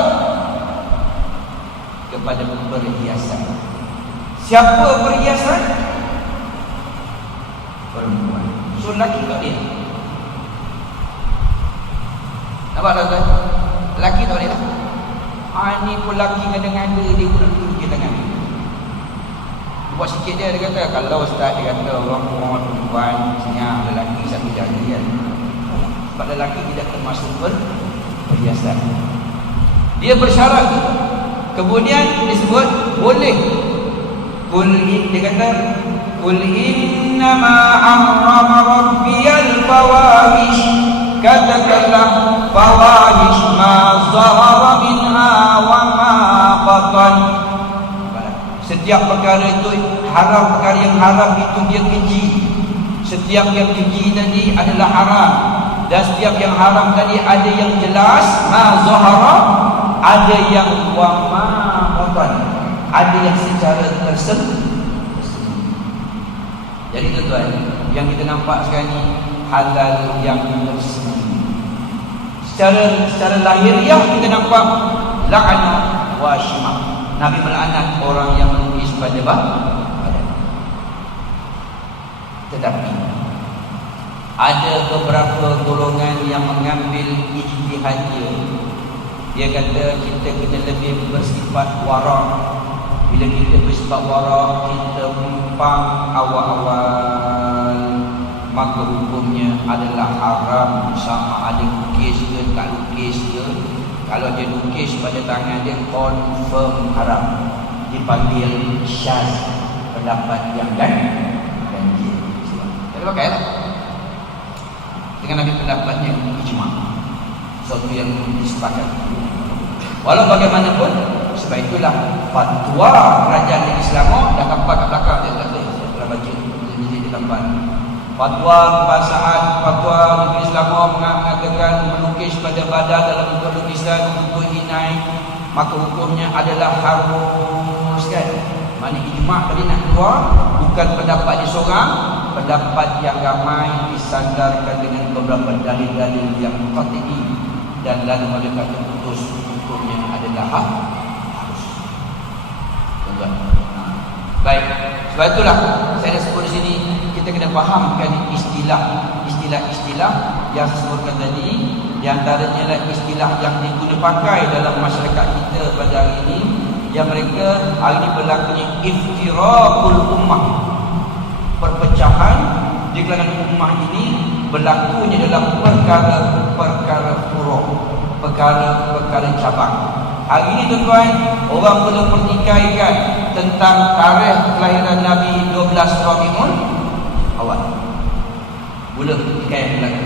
Kepada perhiasan. Siapa perhiasan? Perempuan. So lelaki tak dia. Nampak tak tuan? Lelaki tak dia. Ni pun lelaki ngada-ngada dia pun nak lukis tangan. Buat sikit dia kata, kalau ustaz dia kata orang perempuan senyap, lelaki satu jari kan. Sebab lelaki tidak termasuk perhiasan. Dia bersyarat. Kemudian disebut boleh. Dia kata, "Qul innama harrama rabbiyal fawahish." Katakanlah, fawahish ma zahara minha wa ma batan. Setiap perkara itu haram, perkara yang haram itu dia keji. Setiap yang keji tadi adalah haram, dan setiap yang haram tadi ada yang jelas, ma zahara, ada yang wa ma batan, ada yang secara tersembunyi. Jadi tuan-tuan, yang kita nampak sekarang ni halal yang tersembunyi. Secara lahiriah kita nampak la'anah wa syimah. Nabi melaknat orang yang melukis pada badan. Tetapi ada beberapa golongan yang mengambil ijtihad dia. Dia kata kita kena lebih bersifat wara'. Bila kita bersifat wara', kita mumpang awal-awal, maka hukumnya adalah haram, sama ada lukis ke tak lukis ke. Kalau dia lukis pada tangan dia, confirm haram, dipanggil syaz, pendapat yang ganjil. Kita pakai lah dengan ambil pendapatnya ijma', sesuatu yang disepakati. Walau bagaimanapun, sebab itulah fatwa kerajaan Islam dah tampak kat belakang dia, tak boleh saya baca di tempat. Fatwa kebangsaan, fatwa negeri Islam mengatakan melukis pada badan dalam bentuk lukisan untuk inai, maka hukumnya adalah harus kan. Mana ijma' tadi nak keluar, bukan pendapat dia seorang, pendapat yang ramai disandarkan dengan beberapa dalil-dalil yang qat'i dan lalu mereka terputus, hukumnya adalah harus. Tuan-tuan. Baik, sebab itulah saya dah sebut di sini, kita kena fahamkan istilah-istilah yang saya sebutkan tadi. Di antaranya adalah istilah yang diguna pakai dalam masyarakat kita pada hari ini, yang mereka hari ini berlakunya iftiraqul ummah, perpecahan di kalangan ummah ini berlakunya dalam perkara-perkara furu', perkara-perkara cabang. Hari ini tuan-tuan, orang mula pertikaikan tentang tarikh kelahiran Nabi 12 Rabiul Awal. Mula pertikaian berlaku.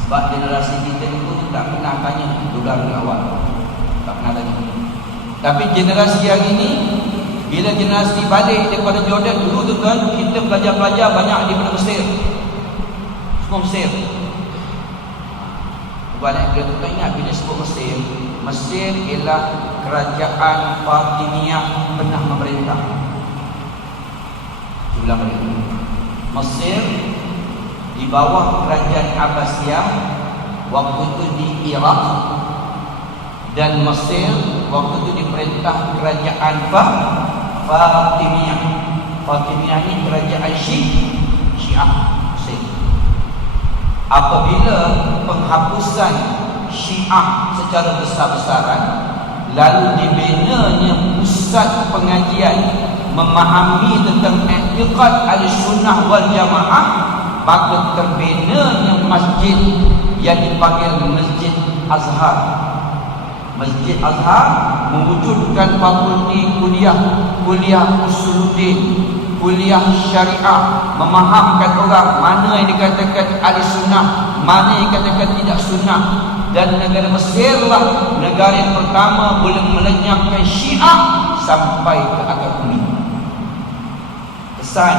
Sebab generasi kita itu tak pernah tanya 12 Rabiul Awal. Tak pernah tanya. Tapi generasi yang ini, bila generasi balik daripada Jordan dulu tuan-tuan, kita belajar-belajar banyak daripada Mesir. Semua Mesir. Tuan-tuan ingat bila sebut Mesir, Mesir ialah kerajaan Fatimiyah pernah memerintah. Ulang balik. Mesir di bawah kerajaan Abbasiyah waktu itu di Iraq, dan Mesir waktu itu diperintah kerajaan Fatimiyah. Fatimiyah ini kerajaan Syiah Mesir. Apabila penghapusan Syiah secara besar-besaran, lalu dibinanya pusat pengajian memahami tentang i'tiqad al-sunnah wal jamaah, maka terbinanya masjid yang dipanggil Masjid Azhar. Masjid Azhar mewujudkan fakulti kuliah usuluddin, kuliah syariah, memahamkan orang mana yang dikatakan al-sunnah, mana yang dikatakan tidak sunnah. Dan negara Mesirlah negara yang pertama boleh melenyapkan Syiah sampai ke akar bumi. Kesan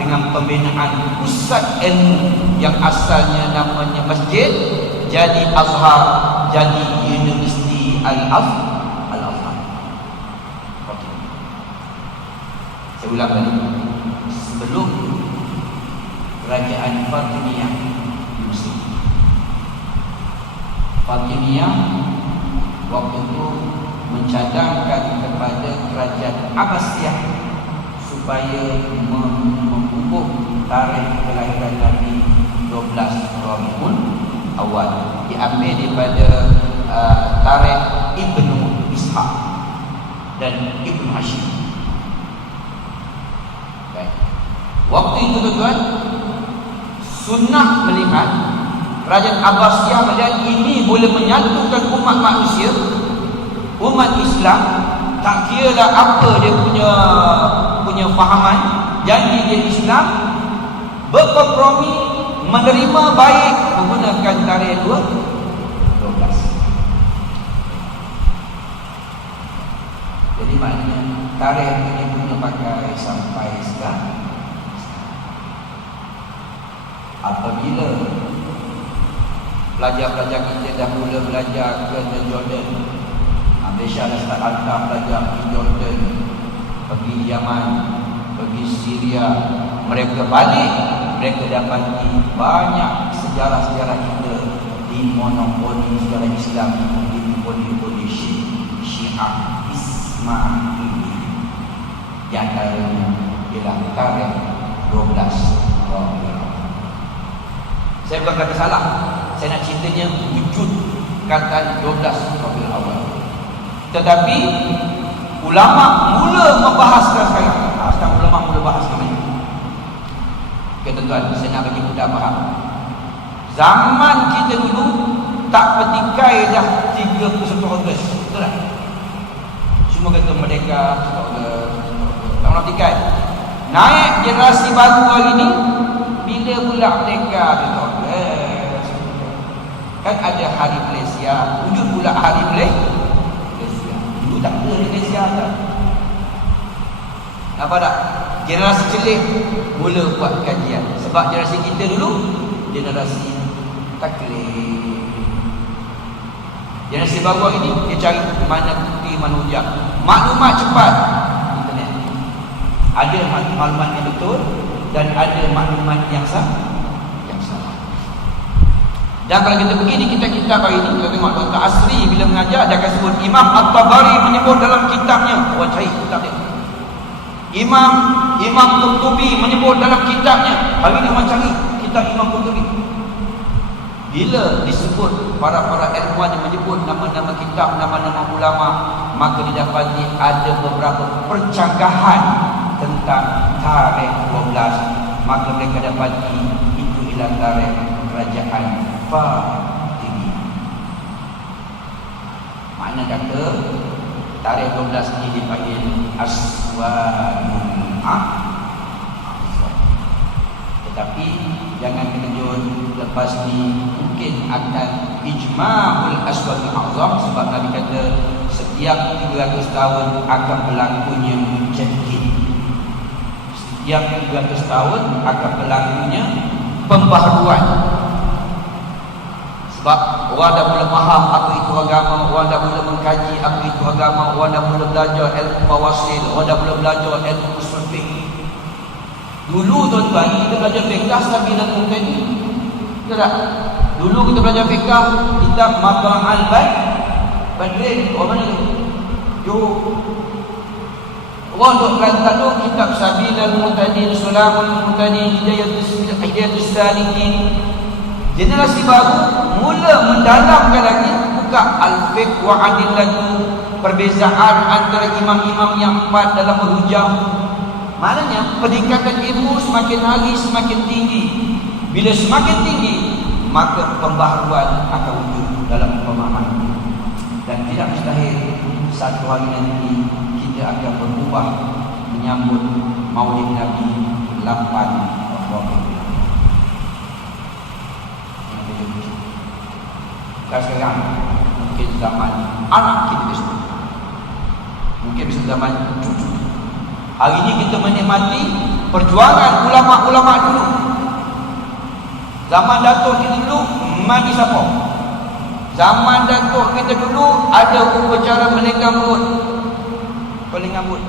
dengan pembinaan pusat ilmu yang asalnya namanya masjid jadi Azhar, jadi Universiti Al-Azhar. Okey. Saya ulang balik. Sebelum kerajaan Fatimiyah di Mesir, Fatimiyah waktu itu mencadangkan kepada kerajaan Abbasiyah supaya membubuh tarikh kelahiran Nabi 12 Rabiul Awal, diambil daripada tarikh Ibnu Ishaq dan Ibnu Hashim. Baik. Waktu itu tuan-tuan, sunnah melihat, kerajaan Abbasiyah melihat ini boleh menyatukan umat manusia, umat Islam. Tak kira dah apa dia punya fahaman, janji dia Islam, berkompromi, menerima baik menggunakan tarikh 12. Jadi maknanya tarikh ini punya pakai sampai sekarang. Apabila pelajar-pelajar kita dah mula belajar ke Jordan, Malaysia dah start hantar pelajar pergi Jordan, pergi Yaman, pergi Syria. Mereka balik, mereka dapati banyak sejarah-sejarah kita dimonopoli sejarah Islam, dimonopoli Syiah Ismaili. Di antaranya ialah tarikh 12 Rabiul. Saya bukan kata salah, saya nak ceritanya wujud kata 12 Rabiul Awal. Tetapi ulama mula membahaskan sekarang. Sekarang ulama mula bahas sekarang. Okay, tuan-tuan, saya nak bagi mudah faham. Zaman kita dulu tak petikai dah 31 Ogos. Betul tak? Semua kata merdeka, tak pernah petikai. Naik generasi baru hari ni, bila pula merdeka 1 Ogos? Kan ada hari Malaysia, wujud pula hari Malaysia. Dulu tak ada di Malaysia tak. Nampak tak? Generasi celik mula buat kajian. Sebab generasi kita dulu generasi taklid. Generasi baru ini dia cari mana bukti, mana hujah. Maklumat cepat internet. Ada maklumat yang betul dan ada maklumat yang salah. Dan kalau kita pergi di kitab-kitab hari ini, kita tengok Dr. Asri bila mengajar, dia akan sebut Imam At-Tabari menyebut dalam kitabnya, cari kitab dia. Imam Qurtubi menyebut dalam kitabnya. Hari ini orang cari kitab Imam Qurtubi. Bila disebut para ilmuwan yang menyebut nama-nama kitab, nama-nama ulama, maka didapati ada beberapa percanggahan tentang tarikh 12. Maka mereka dapati itu ialah tarikh kerajaan Fatimiyah. Makna kata tarikh 12 ini dipanggil Aswadul A'zam. Tetapi jangan terkejut, lepas ni mungkin akan ijma'ul Aswadul A'zam, sebab Nabi kata setiap 300 tahun akan berlakunya mujaddid. Setiap 300 tahun akan berlakunya pembaharuan. Sebab orang dah mula faham apa itu agama, orang dah mula mengkaji apa itu agama, orang dah mula belajar ilmu fawasil, orang dah mula belajar ilmu usul fiqh. Dulu tuan-tuan kita belajar fiqh Sabilan Muhtadi. Betul tak? Dulu kita belajar fiqh kitab Matla'al Badrin. Orang mana tu? Johor. Orang duk Kelantan tu kitab Sabilan Muhtadi, Sulamul Muhtadi, Hidayatus Salikin. Generasi baru mula mendalamkan lagi, buka al-fiqh wa adillatu, perbezaan antara imam-imam yang empat dalam berhujah. Maknanya peningkatan ilmu semakin hari semakin tinggi. Bila semakin tinggi, maka pembaharuan akan wujud dalam pemahaman. Dan tidak mustahil satu hari nanti kita akan berubah menyambut Maulid Nabi 8 Oktober. Sekarang mungkin zaman anak kita besok, mungkin bisa zaman cucu. Hari ini kita menikmati perjuangan ulama-ulama dulu. Zaman datuk kita dulu mandi siapa? Zaman datuk kita dulu ada upacara melenggang rambut, pelenggang rambut.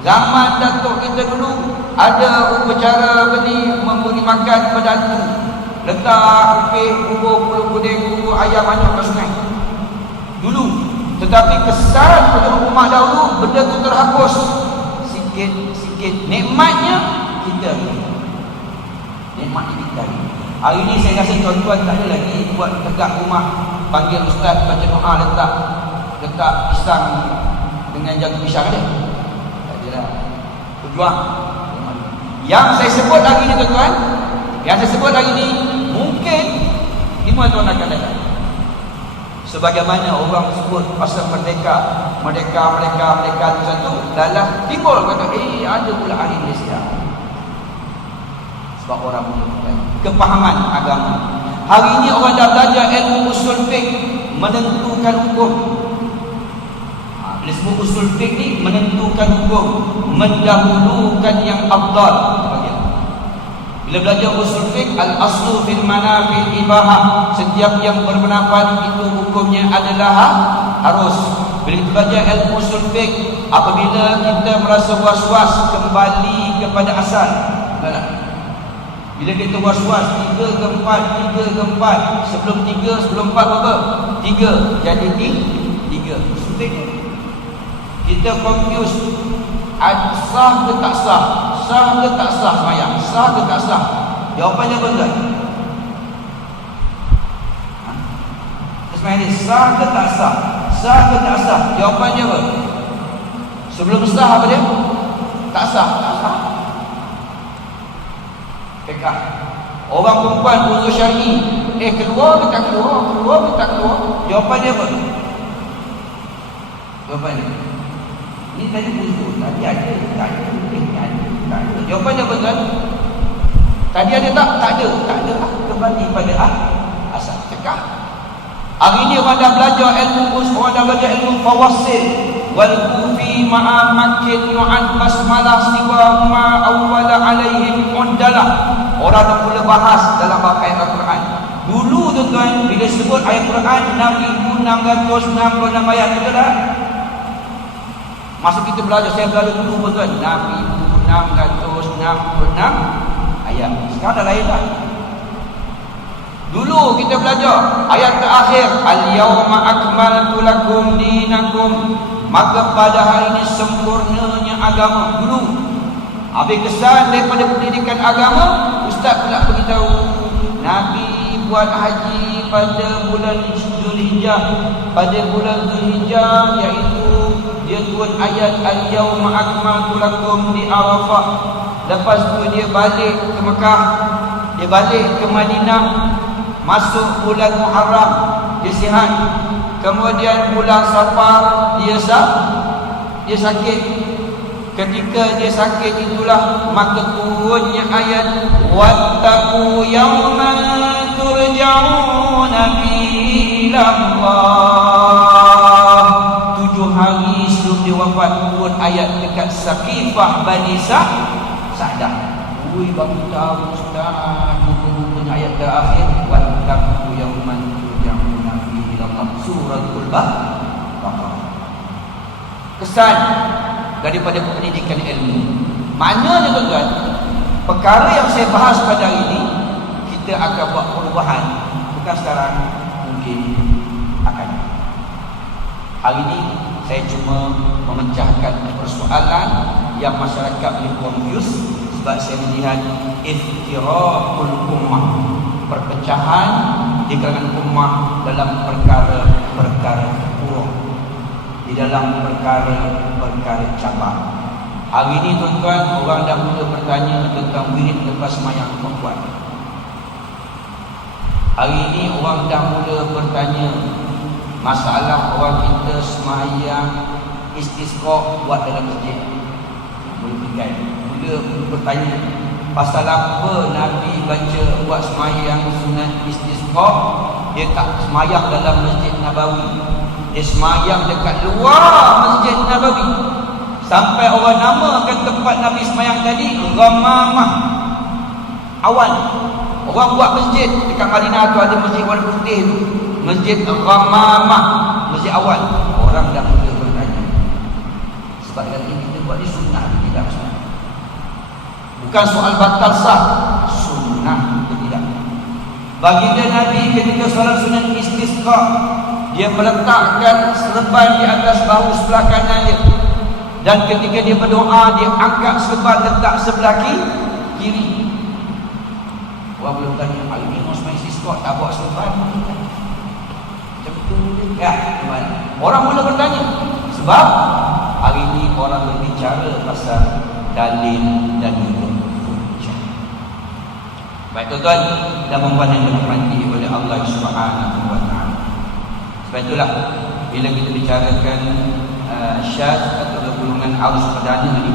Zaman datuk kita dulu ada upacara memberi makan kepada hantu. Letak upih, bubur kuning, bubur ayam anyam ke sungai dulu. Tetapi kesan pada umat dahulu, benda itu terhapus sikit-sikit. Nikmatnya kita, nikmatnya kita. Hari ini saya rasa tuan-tuan tak ada lagi buat tegak rumah, panggil ustaz baca doa, letak pisang dengan jagung pisang ada. Tak ada lah. Berjuang. Yang saya sebut hari ini tuan-tuan, yang saya sebut hari ini mungkin 5 tahun akan datang. Sebagaimana orang sebut pasal merdeka macam tu, dalam timbul kata ada pula ahli Malaysia. Sebab orang menentukan kepahaman agama. Hari ini orang dah belajar ilmu usul fiqh, menentukan hukum. Bila sebut usul fiqh ni menentukan hukum, mendahulukan yang afdal. Bila belajar usul fiqh, al-aslu fil manafil ibahah, setiap yang berpendapat itu hukumnya adalah harus. Bila kita belajar ilmu usul fiqh, apabila kita merasa was-was, kembali kepada asal. Bila kita was-was 3 ke 4, sebelum 3, sebelum 4 berapa? 3, jadi 3. Usul fiqh. Kita confuse, sah ke tak sah? Sah ke tak sah semayang? Sah ke tak sah? Jawapannya apa tuan? Semayang ni sah ke tak sah? Sah ke tak sah? Jawapannya apa? Sebelum sah apa dia? Tak sah. Tak sah. Pekah. Orang perempuan uzur syar'i, keluar ke tak keluar? Keluar ke tak keluar? Jawapannya apa? Jawapannya ini tadi uzur, tadi ada, tak ada. Jawapannya apa tuan? Tadi ada tak? Tak ada. Tak ada lah. Kembali pada asal. Cekah. Hari ini orang dah belajar ilmu orang dah belajar ilmu fawasil. Wal kufi ma'a makin yu'ad basmalah siwa ma awwala alaihim undalah. Orang dah mula bahas dalam ayat Al-Quran. Dulu tuan-tuan, bila sebut ayat Quran 6,666 ayat, betul tak? Masa kita belajar, saya belajar dulu pun tuan, 6,666 ayat. Sekarang dah lain lah. Dulu kita belajar ayat terakhir, al-yawma akmaltu lakum dinakum, maka pada hari ini sempurnanya agama. Dulu habis kesan daripada pendidikan agama, ustaz pula beritahu Nabi buat haji pada bulan Zulhijjah. Pada bulan Zulhijjah, iaitu dia turun ayat al-yawma akmaltu lakum di Arafah. Lepas tu dia balik ke Mekah, dia balik ke Madinah, masuk bulan Muharram, dia sihat. Kemudian bulan Safar dia sakit. Ketika dia sakit itulah maka turunnya ayat wattaqu yawman turja'una fihi ila Allah. 7 hari sebelum dia wafat turun ayat dekat Saqifah Bani Sa'dah. Ui, baru tahu ustaz, buku-bukunya ayat terakhir wattaqu yawman turja'una fihi ila Allah, suratul Baqarah. Kesan daripada pendidikan ilmu. Maknanya tuan-tuan, perkara yang saya bahas pada hari ini kita akan buat perubahan, bukan sekarang, mungkin akan. Hari ini saya cuma memecahkan persoalan yang masyarakat boleh confuse, sebab saya melihat iftiraqul ummah, perpecahan di kalangan ummah dalam perkara-perkara kurang, di dalam perkara-perkara cabang. Hari ini tuan-tuan, orang dah mula bertanya tentang wirid lepas sembahyang perempuan. Hari ini orang dah mula bertanya masalah orang kita sembahyang istisqa buat dalam masjid. Mula bertanya pasal apa Nabi baca buat sembahyang sunat istisqa, dia tak sembahyang dalam Masjid Nabawi, dia sembahyang dekat luar Masjid Nabawi. Sampai orang namakan tempat Nabi sembahyang tadi Ghamamah, awan. Orang buat masjid dekat Madinah tu ada masjid warna putih tu, Masjid Ghamamah, masjid awan. Orang dah mula bertanya, sebab kali ini kita buat di sunnah atau tidak sunnah. Bukan soal batal sah, sunnah atau tidak. Baginda Nabi ketika solat sunat istisqa, dia meletakkan serban di atas bahu sebelah kanan dia, dan ketika dia berdoa dia angkat serban letak sebelah kiri. Orang belum tanya, hari ni Osman istisqa tak bawa serban macam tu ya, orang mula bertanya sebab hari ini orang berbicara pasal dalil dan hujah. Baik tuan-tuan dan puan-puan yang dirahmati oleh Allah Subhanahu wa taala. Sebab itulah bila kita bicarakan syad atau golongan arus perdana ni,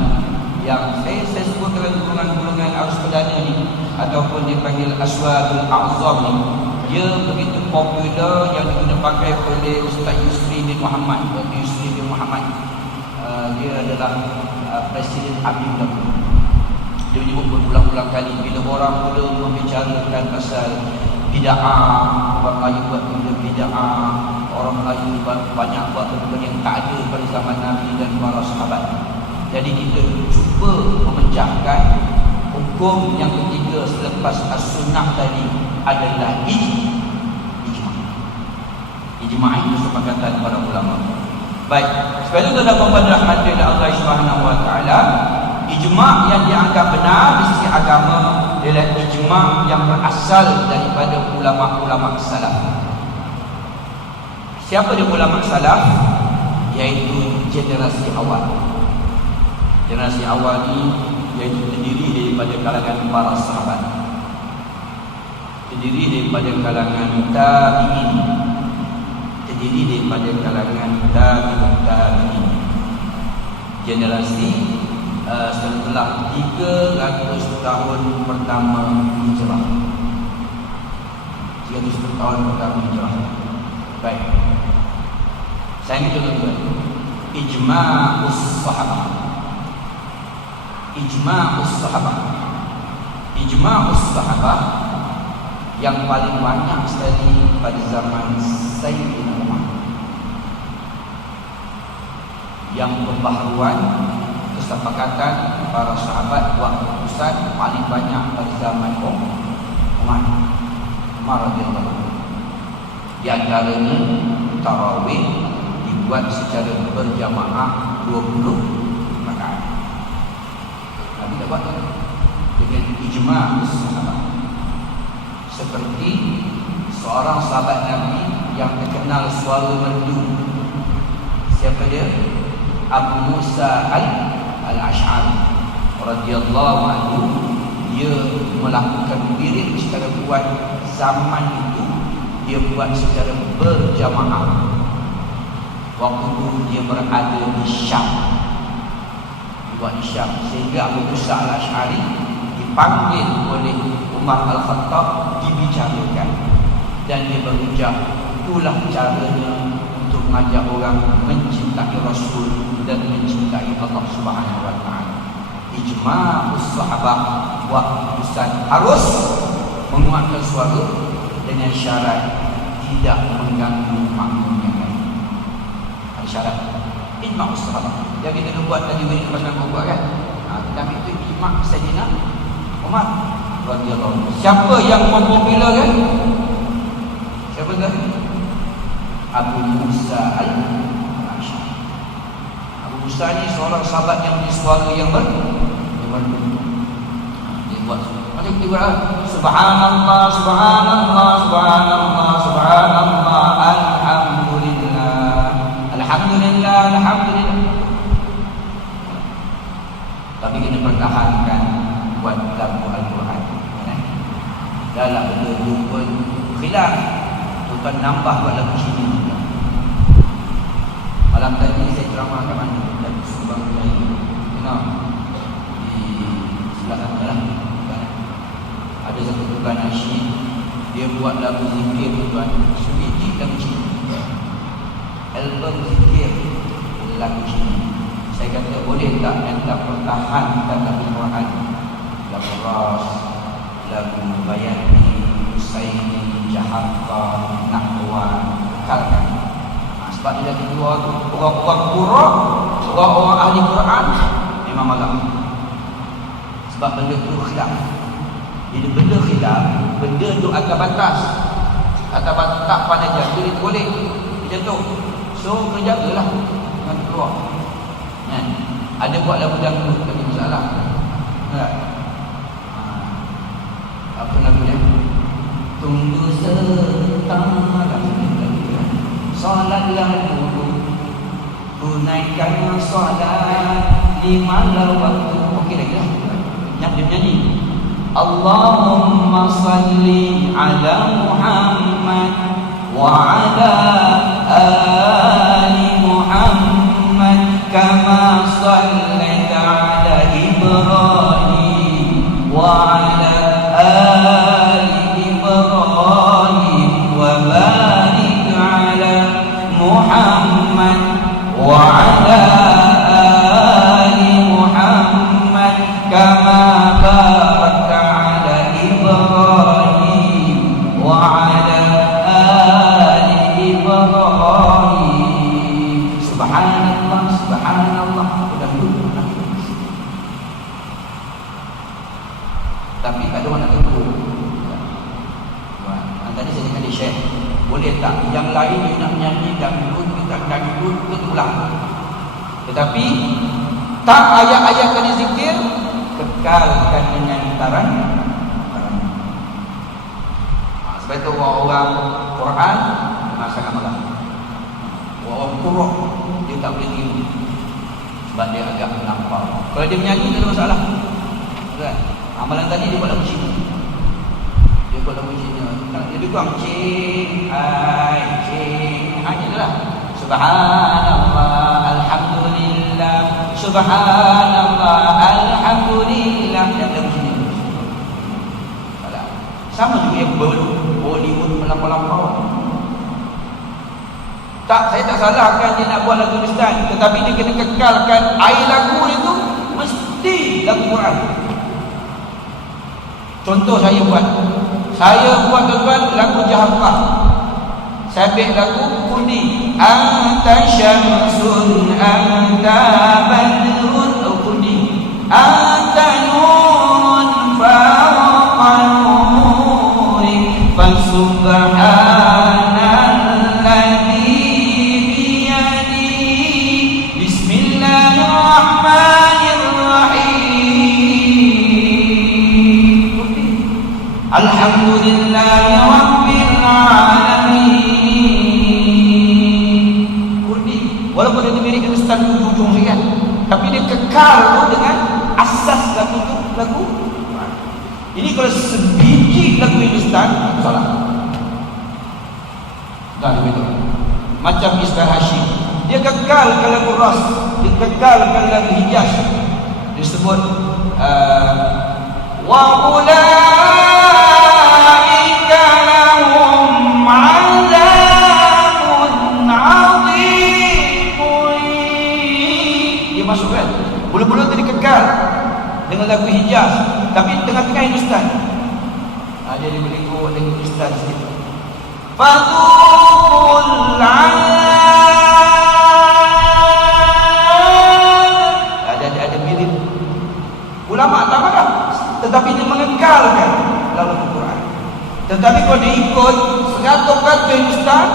yang saya sebut dengan golongan arus perdana ni ataupun dipanggil aswadul a'zam ni, dia begitu popular yang diguna pakai oleh Ustaz Yusri bin Muhammad. Yusri bin Muhammad dia adalah Presiden Habib dahulu. Dia menyebut berulang-ulang kali bila orang mula membicarakan pasal bid'ah, orang Melayu buat benda bid'ah, orang Melayu banyak buat benda yang tak ada pada zaman Nabi dan para sahabat. Jadi kita cuba memecahkan hukum yang ketiga selepas as-sunnah tadi adalah ijma'. Ijma' itu kesepakatan para ulama. Baik, sebab itu dalam pembahasan rahmat Allah Subhanahu wa taala, ijma' yang dianggap benar di sisi agama adalah ijma' yang berasal daripada ulama-ulama salaf. Siapa dia ulama salaf? Iaitu generasi awal. Generasi awal ini iaitu terdiri daripada kalangan para sahabat, terdiri daripada kalangan tabi'in, terdiri daripada kalangan tabi'in. Generasi setelah 300 tahun pertama hijrah. 300 tahun pertama hijrah. Baik. Saya ingin tuan-tuan, ijma'us sahabah. Ijma'us sahabah. Ijma'us sahabah yang paling banyak sekali pada zaman Sayyidina Umar. Yang pembaharuan kesepakatan para sahabat buat keputusan paling banyak pada zaman Umar radhiyallahu Di antaranya tarawih dibuat secara berjamaah 20 rakaat. Nabi dah buat dengan ijma' sahabat. Seperti seorang sahabat Nabi yang terkenal suara merdu. Siapa dia? Abu Musa al-Ash'ari radhiyallahu anhu. Dia melakukan wirid secara kuat. Zaman itu dia buat secara berjamaah. Waktu itu dia berada di Syam. Dia buat di Syam. Sehingga Abu Musa al-Ash'ari dipanggil oleh Umar al-Khattab, dibicarakan. Dan dia berucap, itulah caranya untuk mengajak orang mencintai Rasul dan mencintai Allah Subhanahu wa taala. Ijma'us sahabat wa keputusan harus menguatkan suara dengan syarat tidak mengganggu makmum yang lain. Ada syarat ijma'us sahabat. Yang kita buat tadi wirid pasal buat kan. Tapi itu ijma' Sayyidina Umar radhiyallahu anhu. Siapa yang mempopular kan? Siapa tu? Abu Musa al-Ash'ari. Abu Musa ni seorang sahabat yang punya suara yang merdu. Dia buat macam kita buat subhanallah, subhanallah, subhanallah, subhanallah, alhamdulillah, alhamdulillah, alhamdulillah. Tapi kena pertahankan buat lagu Al-Quran. Dalam benda pun khilaf, tuan nambah buat lagu sini. Malam tadi saya ceramah kat mana? Dan Subang Jaya. Di sebelah sana lah. Ada satu tukang nasyid, dia buat lagu zikir tuan. Sebiji lagu sini. Album zikir lagu sini. Saya kata boleh tak anda pertahankan lagu Quran, lagu Ras, lagu Bayani, Husaini, Jaharqa, Nahwan, kalkan. Sebab dia lagi dua tu orang-orang Quran, orang-orang ahli Quran memang malam. Sebab benda tu khilaf. Bila benda khilaf, benda tu atas batas. Atas batas tak pandai jaga, dia boleh jatuh. So kena jagalah dengan keluar. Ada buat lagu dangdut tak ada masalah. Apa lagunya? Tunggu sebentar, solatlah dulu, tunaikan solat 5 waktu. Okey lagi lah. Dia nyanyi. Allahumma salli ala Muhammad wa ala ali Muhammad kama sallaita ala Ibrahim wa ala ali Ibrahim wa barik ala Muhammad wa ala ali Muhammad kama barakta ala Ibrahim wa ala ali Ibrahim. Subhanallah, subhanallah. Tapi tak ada orang nak tegur. Tadi saya cakap dia share, boleh tak yang lain dia nak menyanyi dangdut, kita dangdut, kita ulang. Tetapi tak ayat-ayat kena zikir, kekalkan dengan taran. Sebab itu orang-orang Quran sangat malam. Orang Quran dia tak boleh tiru sebab dia agak melampau. Kalau dia menyanyi tak ada masalah kan? Amalan tadi dia buat lagu Cina. Dia buat lagu Cina. Dia lebih kurang cing, hai, cing, hanya lah. Subhanallah, alhamdulillah, subhanallah, alhamdulillah. Dia lagu Cina. Sama juga yang Bollywood melampau-lampau. Tak, saya tak salahkan dia nak buat lagu Kristen, tetapi dia kena kekalkan air lagu itu mesti lagu Quran. Contoh saya buat tuan-tuan lagu Jaharqa. Saya ambil lagu Kundi. Anta syamsun anta badrun Kundi. Anta nurun fawqa nuri fa subhanallah Alhamdulillahi Rabbil Alamin. Kurdi, walaupun dia diberikan ustaz ujung-ujung kan, tapi dia kekal tu dengan asas lagu tu, lagu. Ini kalau sebiji lagu Hindustan, salah. Tak begitu. Macam Ismail Hashim, dia kekalkan lagu Ras, dia kekalkan lagu Hijaz. Disebut wa ulaika lahum 'adzabun 'adzim. Dia masuk kan? Bulu-bulu tadi kekal dengan lagu Hijaz, tapi tengah-tengah Hindustan. Dia diberi dengan Hindustan sikit. Fadukul 'adzab. Ada mirip. Ulama tak marah, tetapi dia mengekalkan dalam Al-Quran. Tetapi kalau dia ikut 100% Hindustan,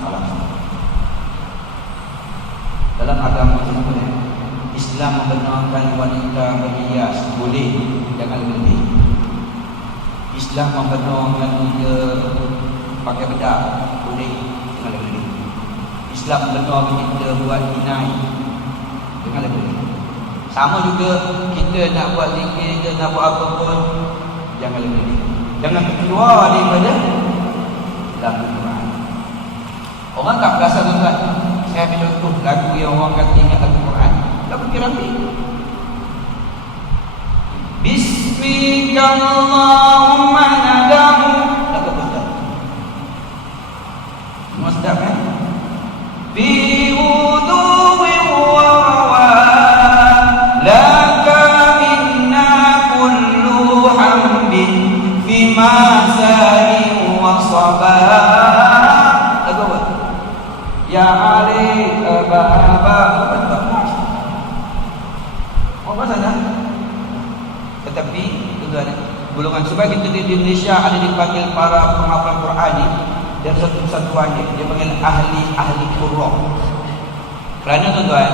salah. Dalam agama Islam membenarkan wanita berhias boleh, jangan lebih. Islam membenarkan dia pakai bedak boleh, jangan lebih. Islam membenarkan kita buat inai, jangan lebih. Sama juga kita nak buat zikir, kita nak buat apa pun, jangan lebih. Jangan keluar daripada lagu Quran. Orang tak perasan tuan. Saya ambil contoh lagu yang orang kata ingat lagu Quran, lagu Piramli. Bismika Allahumma nadamu, lagu betul. Semua sedap kan? Bi wudu'i wa laka minna kullu hamdin fi masari wa sabah. Lagu apa? Ya Ali Baba. Apa sana? Tetapi tuan-tuan, golongan sebab kita di Indonesia ada dipanggil para penghafal Quran ni, dan satu satuan dia panggil ahli qurra. Kerana tuan-tuan,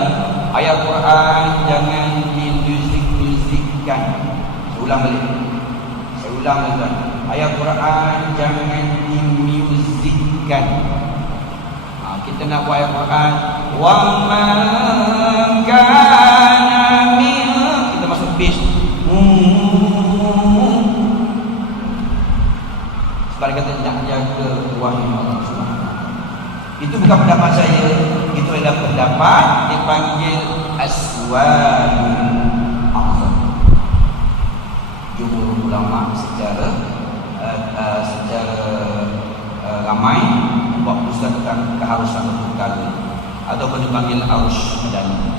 ayat Quran jangan dimuzik-muzikkan. Saya ulang balik. Tuan-tuan, ayat Quran jangan dimuzikkan. Kita nak buat ayat Quran, wa man kana min, kita masuk pitch. Sebab kata nak jaga wahyu Allah SWT. Itu bukan pendapat saya, itu adalah pendapat dipanggil Aswadul A'zam. Jumhur ulama secara ramai buat pusat tentang keharusan untuk kali ataupun dipanggil arus madani.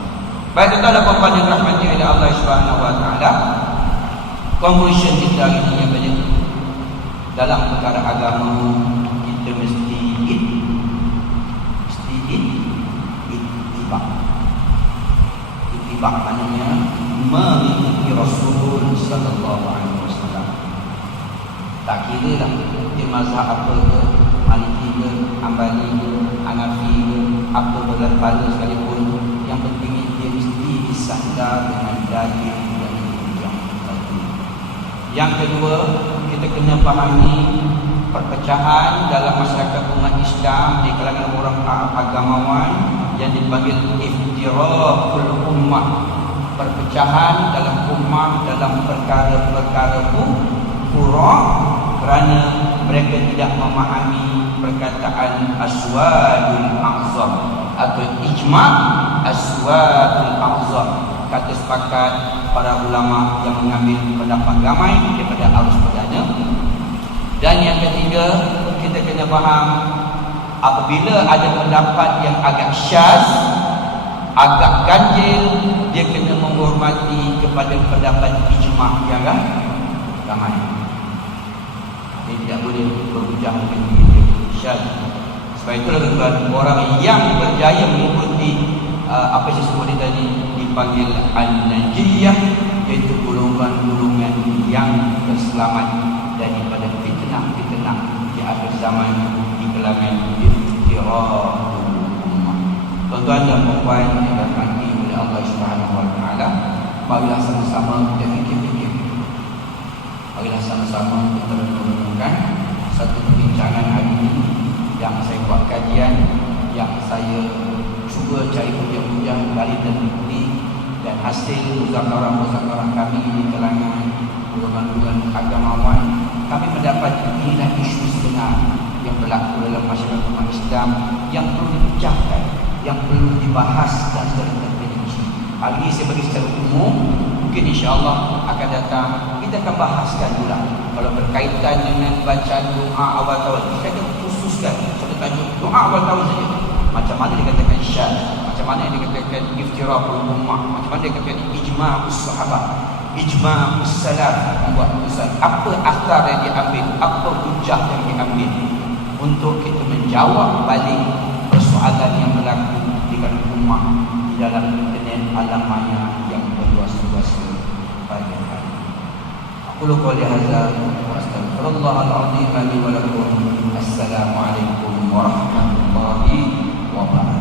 Baik tuan dan puan yang rahmati oleh Allah Subhanahu wa taala, conclusion kita hari ini yang banyak dalam perkara agama, kita mesti ittiba' maknanya mengikuti Rasul sallallahu alaihi wasallam. Tak kira lah dia mazhab apa ke, Maliki ke, Hambali ke, Hanafi ke, apa berlapala sekalipun, yang penting dia mesti disandar dengan dalil dan hujah. Yang kedua, kita kena fahami perpecahan dalam masyarakat umat Islam di kalangan orang agamawan yang dipanggil iftiraqul ummah. Perpecahan dalam ummah dalam perkara-perkara furu' kerana mereka tidak memahami perkataan Aswadul A'zam atau ijma' Aswadul A'zam, kata sepakat para ulama yang mengambil pendapat ramai daripada arus perdana. Dan yang ketiga, kita kena faham apabila ada pendapat yang agak syaz, agak ganjil, dia kena menghormati kepada pendapat ijma' yang ramai. Dia tidak boleh berhujah dengan dia syaz. Sebab itulah tuan, orang yang berjaya mengikuti apa yang saya sebut tadi dipanggil An-Najiyah, iaitu golongan-golongan yang terselamat daripada fitnah-fitnah di akhir zaman di kalangan iftiraqul ummah. Tuan-tuan dan puan yang dirahmati oleh Allah Subhanahu wa taala, marilah sama-sama kita fikir-fikir Marilah sama-sama kita renungkan satu perbincangan hari ini yang saya buat kajian, yang saya cuba cari hujah-hujah balik dan bukti, dan hasil muzakarah-muzakarah kami di kalangan golongan-golongan agamawan, kami mendapat inilah isu sebenar yang berlaku dalam masyarakat umat Islam yang perlu dipecahkan, yang perlu dibahas dan secara interpretasi. Hari ini saya bagi secara umum, mungkin insya-Allah akan datang kita akan bahaskan pula kalau berkaitan dengan bacaan doa awal tahun. Saya akan khususkan satu tajuk doa awal tahun saja. Macam mana dikatakan syad, macam mana dikatakan iftiraqul ummah, macam mana dikatakan ijma'us sahabat, ijma'us salaf, membuat keputusan apa akar yang diambil, apa hujah yang diambil untuk kita menjawab balik persoalan yang berlaku di kalangan ummah di dalam internet alam maya yang berluas-luas pada hari. Aku qouli hadza wa astaghfirullahal azim li wa lakum. Assalamualaikum warahmatullahi wabarakatuh.